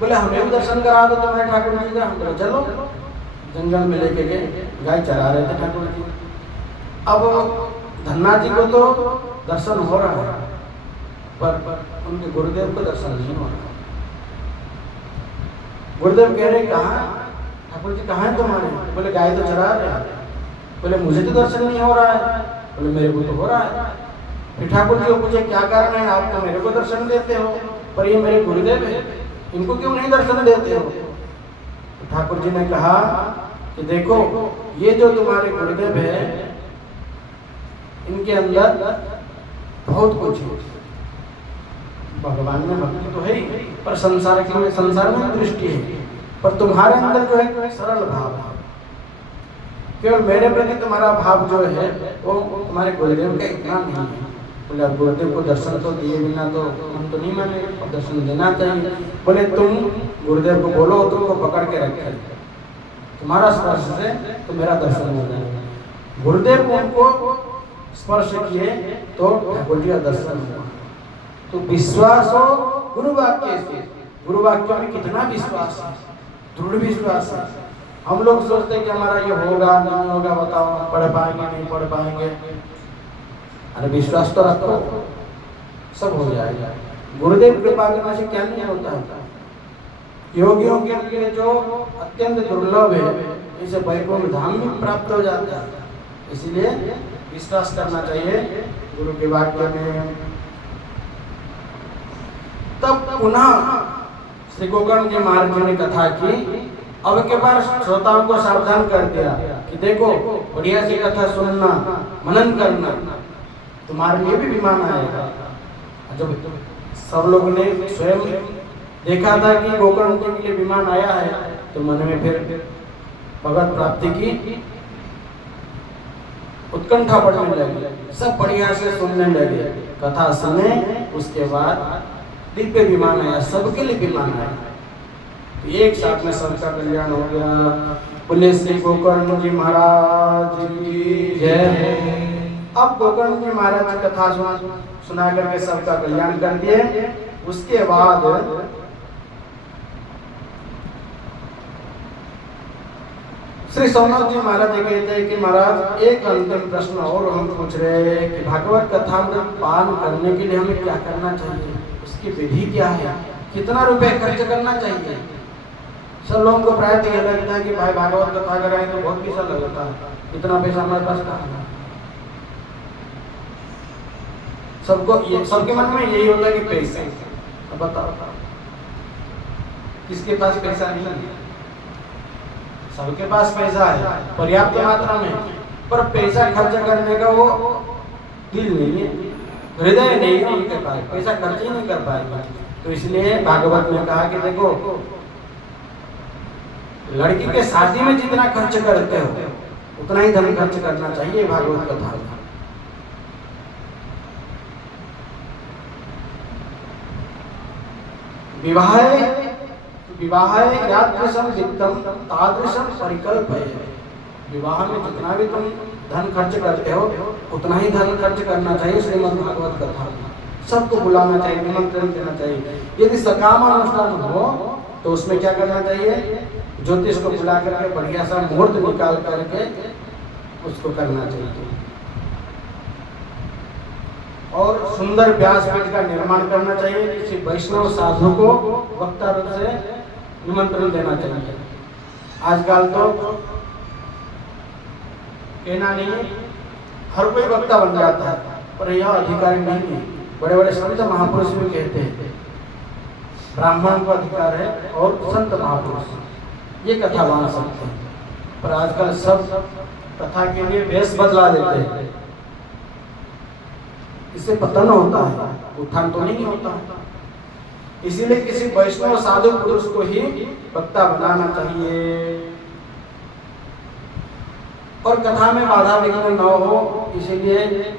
बोले हमें भी दर्शन करा दो तुम्हारे ठाकुर जी का। हम बोले चलो। जंगल में लेके गए, गाय चरा रहे थे ठाकुर जी। अब धन्ना जी को तो दर्शन हो रहा है पर उनके गुरुदेव को दर्शन नहीं हो रहा। गुरुदेव कह रहे कहाँ ठाकुर जी, कहाँ है तुम्हारे? बोले गाय तो चरा रहे हैं। बोले मुझे तो दर्शन नहीं हो रहा है। बोले मेरे को तो हो रहा है। फिर ठाकुर जी को पूछे क्या कारण है, आप तो मेरे को दर्शन देते हो पर ये मेरे गुरुदेव है, इनको क्यों नहीं दर्शन देते हो? तो ठाकुर जी ने कहा कि देखो ये जो तुम्हारे गुरुदेव है इनके अंदर बहुत कुछ है, भगवान में भक्ति तो है ही पर संसार में दृष्टि है, पर तुम्हारे अंदर जो है सरल भाव है, केवल मेरे प्रति तुम्हारा भाव जो है वो तुम्हारे गुरुदेव का इतना नहीं है। बोले अब गुरुदेव को दर्शन तो दिए बिना तो हम तो नहीं माने, और दर्शन देना चाहिए। बोले तुम गुरुदेव को बोलो तुमको पकड़ के रखे, तुम्हारा स्पर्श से तो मेरा दर्शन हो जाएगा। गुरुदेव उनको स्पर्श किए तो ठाकुर जी का दर्शन हुआ। तो विश्वास हो गुरु वाक्य से, गुरु वाक्य में कितना विश्वास है, दृढ़ विश्वास है। हम लोग सोचते हैं कि हमारा ये होगा नहीं होगा, बताओ हम पढ़ पाएंगे नहीं पढ़ पाएंगे। अरे विश्वास तो रखो, सब हो जाएगा। गुरुदेव कृपा करने से क्या नहीं होता है। योगियों के लिए जो अत्यंत दुर्लभ है, इसे वैकुंठ धाम में प्राप्त हो जाता है। इसलिए विश्वास करना चाहिए गुरु के वाक्य में, पुनः श्री गोकर्ण जी महाराज जी ने कथा की। अब के बार श्रोताओं को सावधान कर दिया कि देखो बढ़िया सी कथा सुनना, मनन करना, तुम्हारे लिए भी विमान आएगा। जब सब लोगों ने स्वयं देखा था कि गोकर्ण जी के लिए विमान आया है, तो मन में फिर भगवत प्राप्ति की उत्कंठा बढ़ने लगी। सब बढ़िया से सुनने लगे, कथा सुने, उसके बाद दिव्य विमान आया, सबके लिए विमान आया। तो एक साथ में सबका कल्याण हो गया। बोले श्री गोकर्ण जी महाराज की जय। अब गोकर्ण जी महाराज की कथा सुना करके सबका कल्याण कर दिए। उसके बाद श्री सोमनाथ जी महाराज कहते हैं कि महाराज एक अंतिम प्रश्न और हम पूछ रहे हैं कि भागवत कथा में पान करने के लिए हमें क्या करना चाहिए, उसकी विधि क्या है, कितना रुपए खर्च करना चाहिए। सब लोगों को प्रायः यह लगता है कि भाई भागवत कथा कराएं तो बहुत पैसा लगता है, इतना पैसा हमारे पास कहाँ है। सबके मन में यही होता है कि पैसा। अब बताओ किसके पास पैसा नहीं है? सबके पास पैसा है पर्याप्त मात्रा में, पर पैसा खर्च करने का वो दिल नहीं है, हृदय नहीं है उनके पास, पैसा खर्च ही नहीं कर पाएगा। तो इसलिए भागवत में कहा कि देखो लड़की के शादी में जितना खर्च करते हो उतना ही धन खर्च करना चाहिए भागवत कथा में। विवाह यादृशम वित्तम तादृशम परिकल्प है। विवाह में जितना भी तुम धन खर्च करते हो उतना ही धन खर्च करना चाहिए। श्रीमद् भागवत कथा सबको बुलाना चाहिए, निमंत्रण देना चाहिए। यदि सकाम अनुष्ठान हो तो उसमें क्या करना चाहिए, ज्योतिष को बुला करके बढ़िया सा मुहूर्त निकाल करके उसको करना चाहिए और सुंदर व्यासपीठ का निर्माण करना चाहिए। किसी वैष्णव साधु को वक्ता रूप से निमंत्रण देना चाहिए। आजकल तो कहना नहीं, हर कोई वक्ता बन जाता है, पर यह अधिकारी नहीं है। बड़े बड़े संत महापुरुष भी कहते हैं ब्राह्मण को अधिकार है और संत महापुरुष ये कथा बांध सकते हैं, पर आजकल सब कथा के लिए वेश बदला देते हैं। इससे पतन होता है, उत्थान तो नहीं होता। इसीलिए किसी वैष्णव साधु पुरुष को ही वक्ता बनाना चाहिए और कथा में बाधा विघ्न न हो, इसीलिए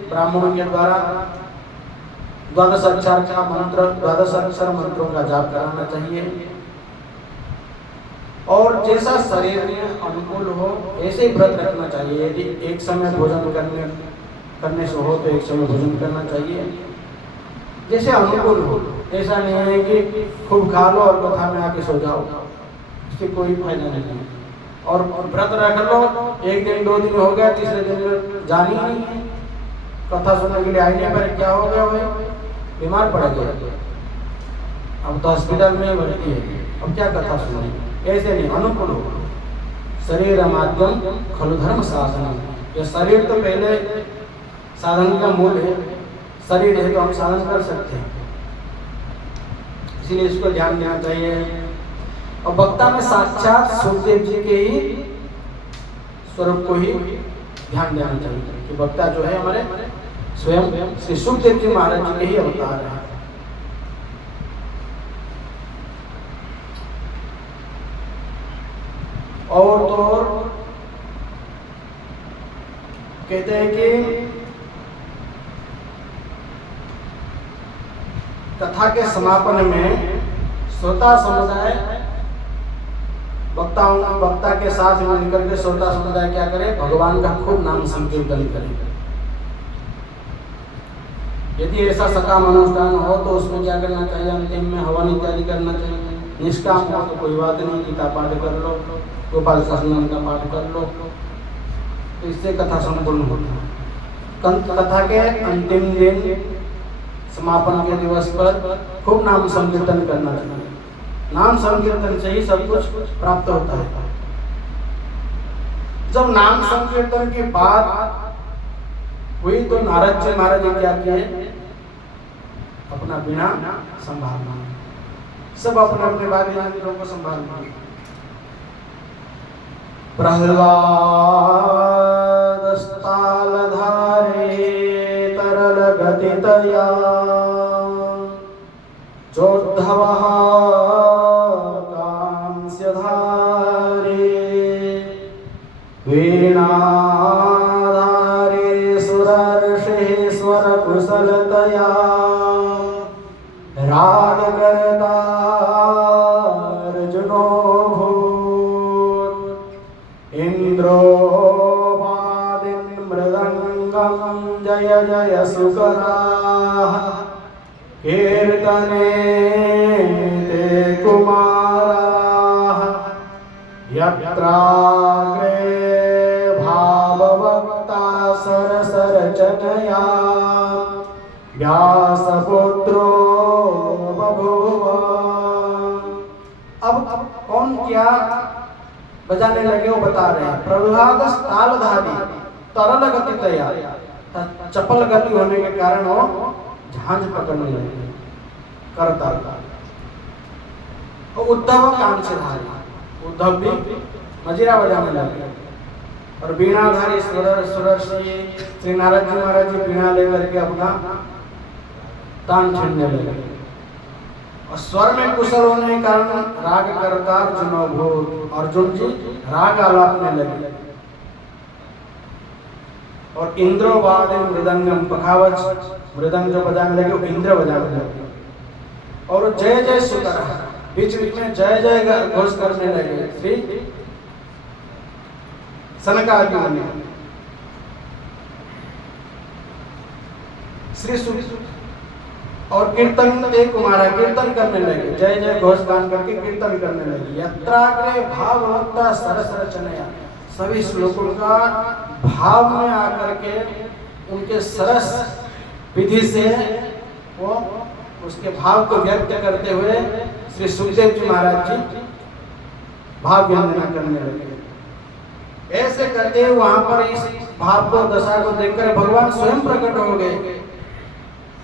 ब्राह्मणों के द्वारा द्वादश अक्षर मंत्रों का जाप कराना चाहिए और जैसा शरीर में अनुकूल हो ऐसे ही व्रत रखना चाहिए। यदि एक समय भोजन करने से हो तो एक समय भोजन करना चाहिए, जैसे अनुकूल हो। ऐसा नहीं है कि खूब खा लो और कथा में आके सो जाओ, इससे कोई फायदा नहीं है। और व्रत रख लो, एक दिन 2 दिन हो गया, तीसरे दिन में जानी नहीं है, कथा सुनने के लिए आईने पर क्या हो गया भाई, बीमार पड़ गया, अब तो हॉस्पिटल में ही भर्ती है, अब क्या कथा सुनेंगे। ऐसे नहीं, अनुकूल हो। शरीर माध्यम खलु धर्म साधन, ये शरीर तो पहले साधन का मूल है, शरीर है तो हम साधन कर सकते हैं, इसीलिए इसको ध्यान देना चाहिए। और वक्ता में साक्षात सुखदेव जी के ही स्वरूप को ही ध्यान देना चाहिए कि वक्ता जो है हमारे स्वयं श्री सुखदेव जी महाराज जी के ही अवतार है। और तो और कहते हैं कि कथा के समापन में श्रोता समुदाय वक्ता के साथ मिलकर के श्रोता समुदाय क्या करे, भगवान का खूब नाम संकीर्तन करे। यदि ऐसा सकाम अनुष्ठान हो तो उसमें क्या करना चाहिए, अंतिम में हवन इत्यादि करना चाहिए। निष्काम हो तो कोई बात नहीं, गीता पाठ कर लो, गोपाल सहस्रनाम का पाठ कर लो, तो इससे कथा संपूर्ण होती है। कथा के अंतिम दिन समापन के दिवस पर खूब नाम संकीर्तन करना चाहिए। नाम संकीर्तन से ही सब कुछ प्राप्त होता है। जब नाम संकीर्तन की बात हुई तो नारद जी महाराज ने क्या किया, अपना बीणा संभालना, सब अपने अपने वाद्य यंत्रों को संभालना। प्रह्लादस्तालधारे तरल गतितया चोद्धवः कांस्यधारे वीणाधारे सुरर्षिः स्वरकुशलतया रागकर्ता अर्जुनो भूत् इन्द्रोपादिन् मृदङ्गं जय जय सुकराः कीर्तने ते कुमाराः यत्राग्रे भाववक्ता सरसरचनया व्यासपुत्रो बभूव। अब कौन क्या बजाने लगे वो बता रहे हैं। प्रह्लाद तालधारी तरल गतितया, चपल गति होने के कारण वो झांझ पकड़ने लगे करता। और उद्धव कांस्यधारी, उद्धव भी मजीरा बजाने लगे। और वीणाधारी सुरर्षि श्री नारद जी महाराज जी वीणा लेकर के अपना तान छीनने लगे। और स्वर में कुशल होने के कारण राग करता अर्जुन भूत, अर्जुन जी राग आलापने लगे। और इंद्रवादिन मृदंगम, पखावज मृदंग जो बजाने लगे वो इंद्र बजाने लगे। और जय जय सुकर, बीच बीच में जय जय घोष करने लगे श्री सनकादि मुनि। श्री और कीर्तन एक कुमारा कीर्तन करने लगे, जय जय घोष गान करके कीर्तन करने लगे। यत्राग्रे भाववक्ता सरस रचनया, सभी श्लोकों का भाव में आकर के उनके सरस विधि से वो उसके भाव को व्यक्त करते हुए श्री सुखदेव जी महाराज जी भाव वंदना करने लगे। ऐसे करते वहां पर इस भाव को दशा को देखकर भगवान स्वयं प्रकट हो गए।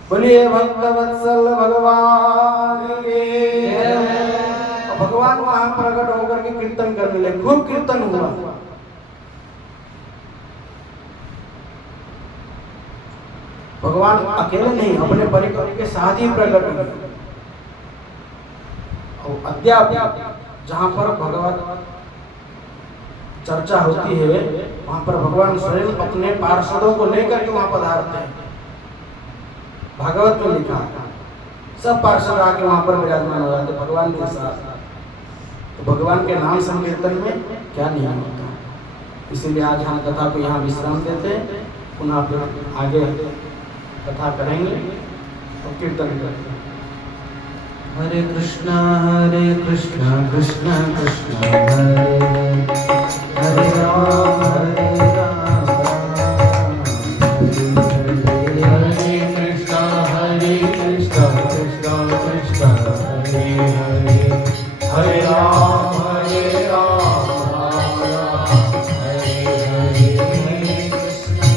बोलिए भक्तवत्सल भगवान के। भगवान वहां प्रकट होकर के कीर्तन करने लगे, खूब कीर्तन हुआ। भगवान अकेले नहीं, अपने परिवार के साथ ही प्रकट हुए। और अद्याप जहां पर भगवत चर्चा होती है वहां पर भगवान स्वयं अपने पार्षदों को लेकर के वहां पधारते हैं। भागवत में लिखा है सब पार्षद आके वहां पर विराजमान हो जाते भगवान के साथ। तो भगवान के नाम संकीर्तन में क्या नियम होता है। इसीलिए आज हम कथा को यहाँ विश्राम देते, पुनः फिर आगे कथा करेंगे और कीर्तन करेंगे। हरे कृष्णा कृष्णा कृष्णा हरे हरे राम हरे कृष्णा कृष्णा कृष्णा हरे हरे हरे राम हरे राम हरे हरे कृष्णा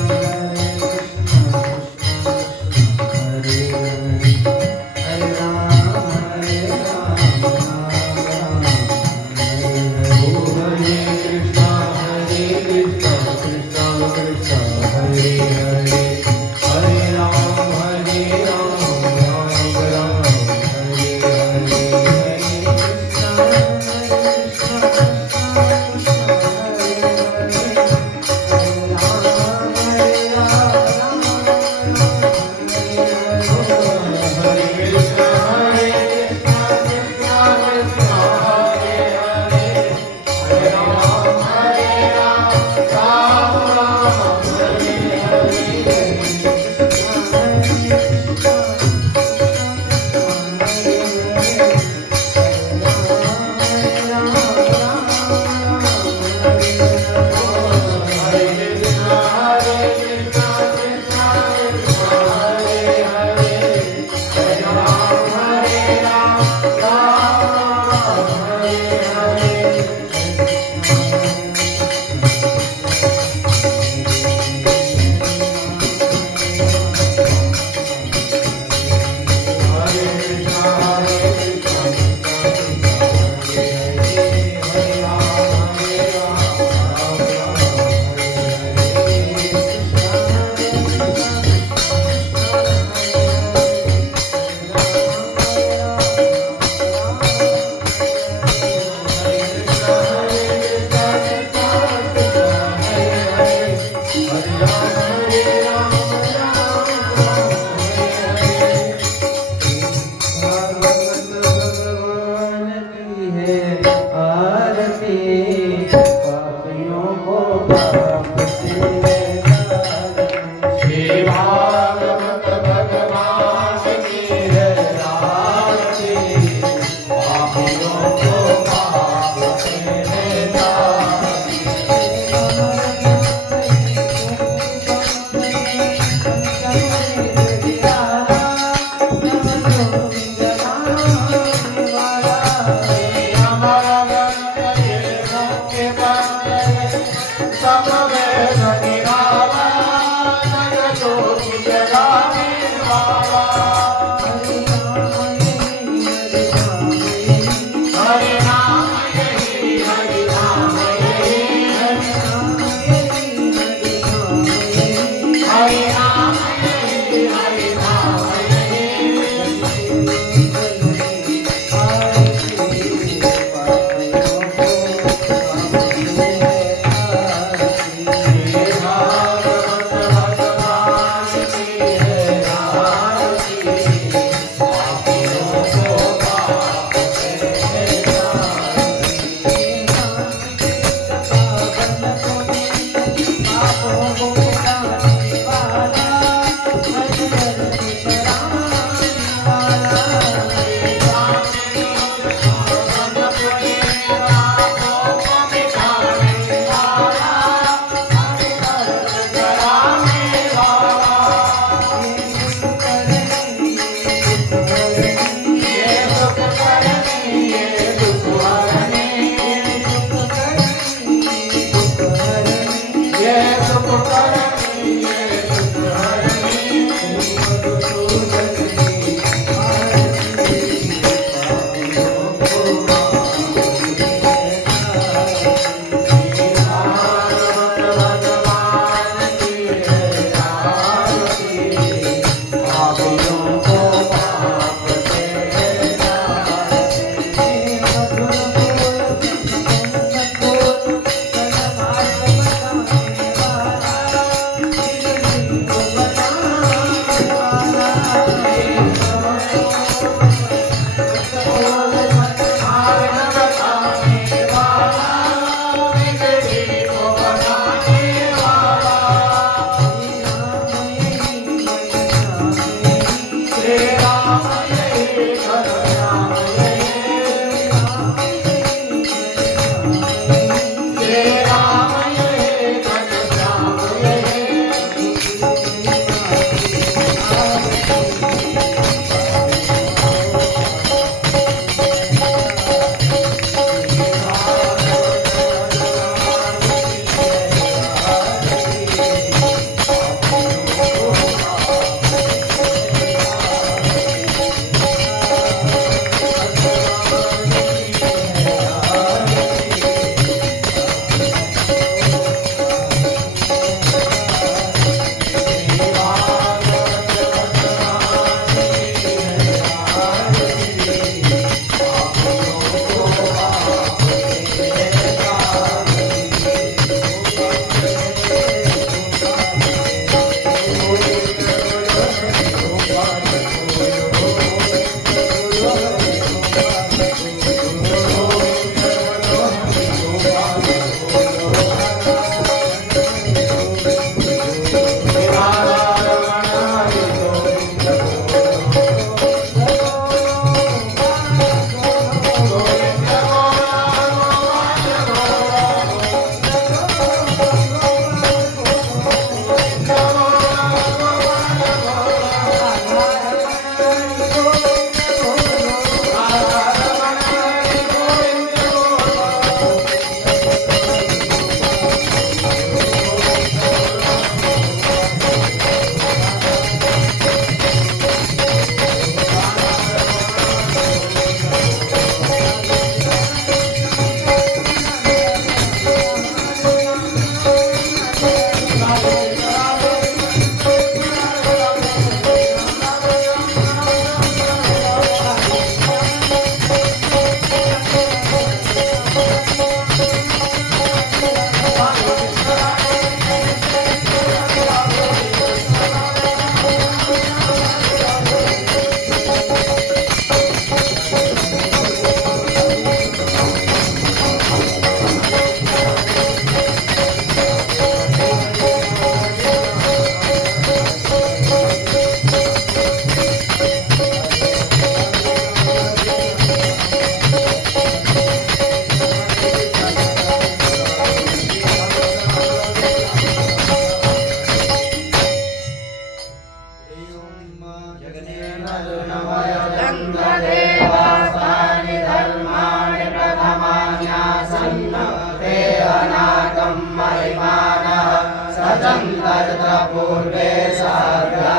पूर्वे साध्या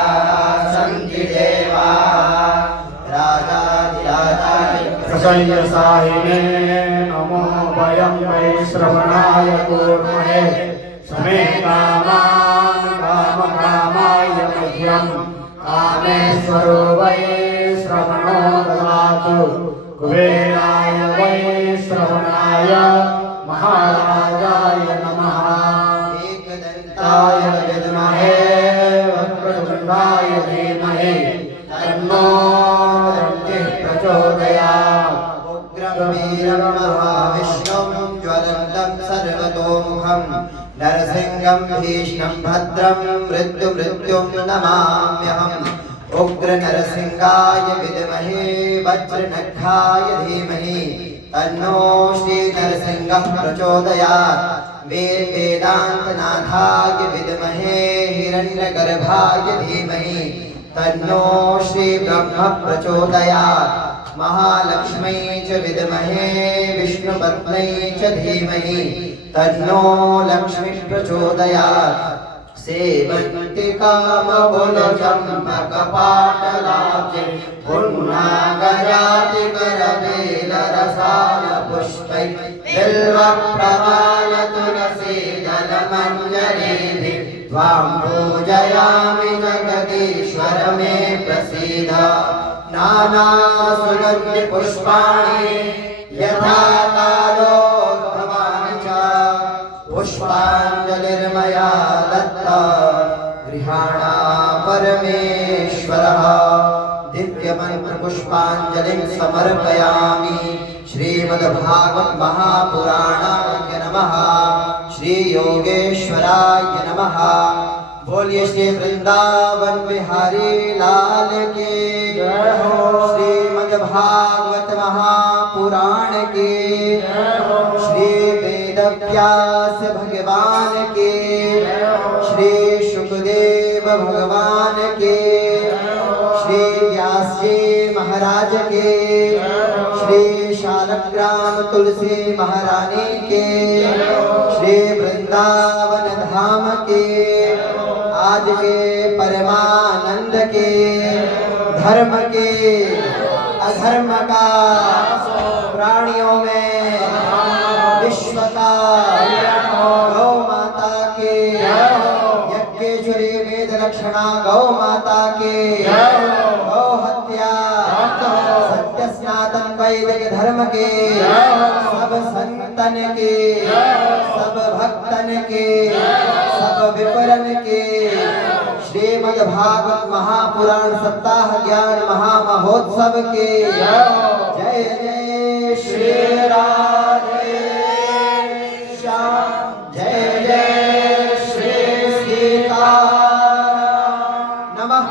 सन्ति यशयसाहिने नमो वयं वै श्रवणाय कुर्महे समे कामान् कामकामाय मह्यं कामेश्वरो वै श्रवणो ददातु कुबेराय वै श्रवणाय महाराजाय नमः एकदन्ताय विद्महे वक्रतुण्डाय धीमहि तन्नो दन्तिः प्रचोदयात् उग्रवीरं महाविष्णुं ज्वलन्तं सर्वतोमुखं नरसिंहं भीष्णं भद्रं मृत्युं नमाम्यहम् उग्र नरसिंहाय विद्महे वज्रनखाय धीमहि तन्नो श्री नरसिंहः प्रचोदयात् वेदान्तनाथाय विद्महे हिरण्यगर्भाय धीमहि तन्नो श्री ब्रह्म प्रचोदयात् महालक्ष्मी च विद्महे विष्णुपत्न्यै च धीमहि तन्नो लक्ष्मी प्रचोदयात् सेवन्ति कामकुलचम्पकपाटलाब्जे पुण्णागरातिकरवेलरसालपुष्पै बिल्वप्रवालतुलसीदलमञ्जरीभिः त्वां पूजयामि जगदीश्वर मे प्रसीद नानासुगन्धिपुष्पाणि यथा कालोद्भवानि च पुष्पाञ्जलिर्मया दत्ता गृहाणा परमेश्वरः दिव्यमन्त्रपुष्पाञ्जलिं समर्पयामि श्रीमद्भागवत महापुराणाय नमः श्री योगेश्वराय नमः बोलिए श्री वृंदावन बिहारी लाल की जय हो श्रीमद्भागवत महापुराण की जय हो श्री वेदव्यास भगवान के श्री सुखदेव भगवान के श्री व्यास जी महाराज के श्री शालग्राम तुलसी महारानी के श्री वृंदावन धाम के आज के परमानंद के धर्म के अधर्म का प्राणियों में विश्व का गौ माता के यज्ञेश्वरी वेद लक्षणा गौ माता के गौ हत्या सत्य सनातन वैदिक धर्म के सब संतन के सब भक्तन के सब विपरन के श्रीमद् भागवत महापुराण सप्ताह ज्ञान महामहोत्सव के जय जय श्री राधे श्याम जय जय श्री सीता नमः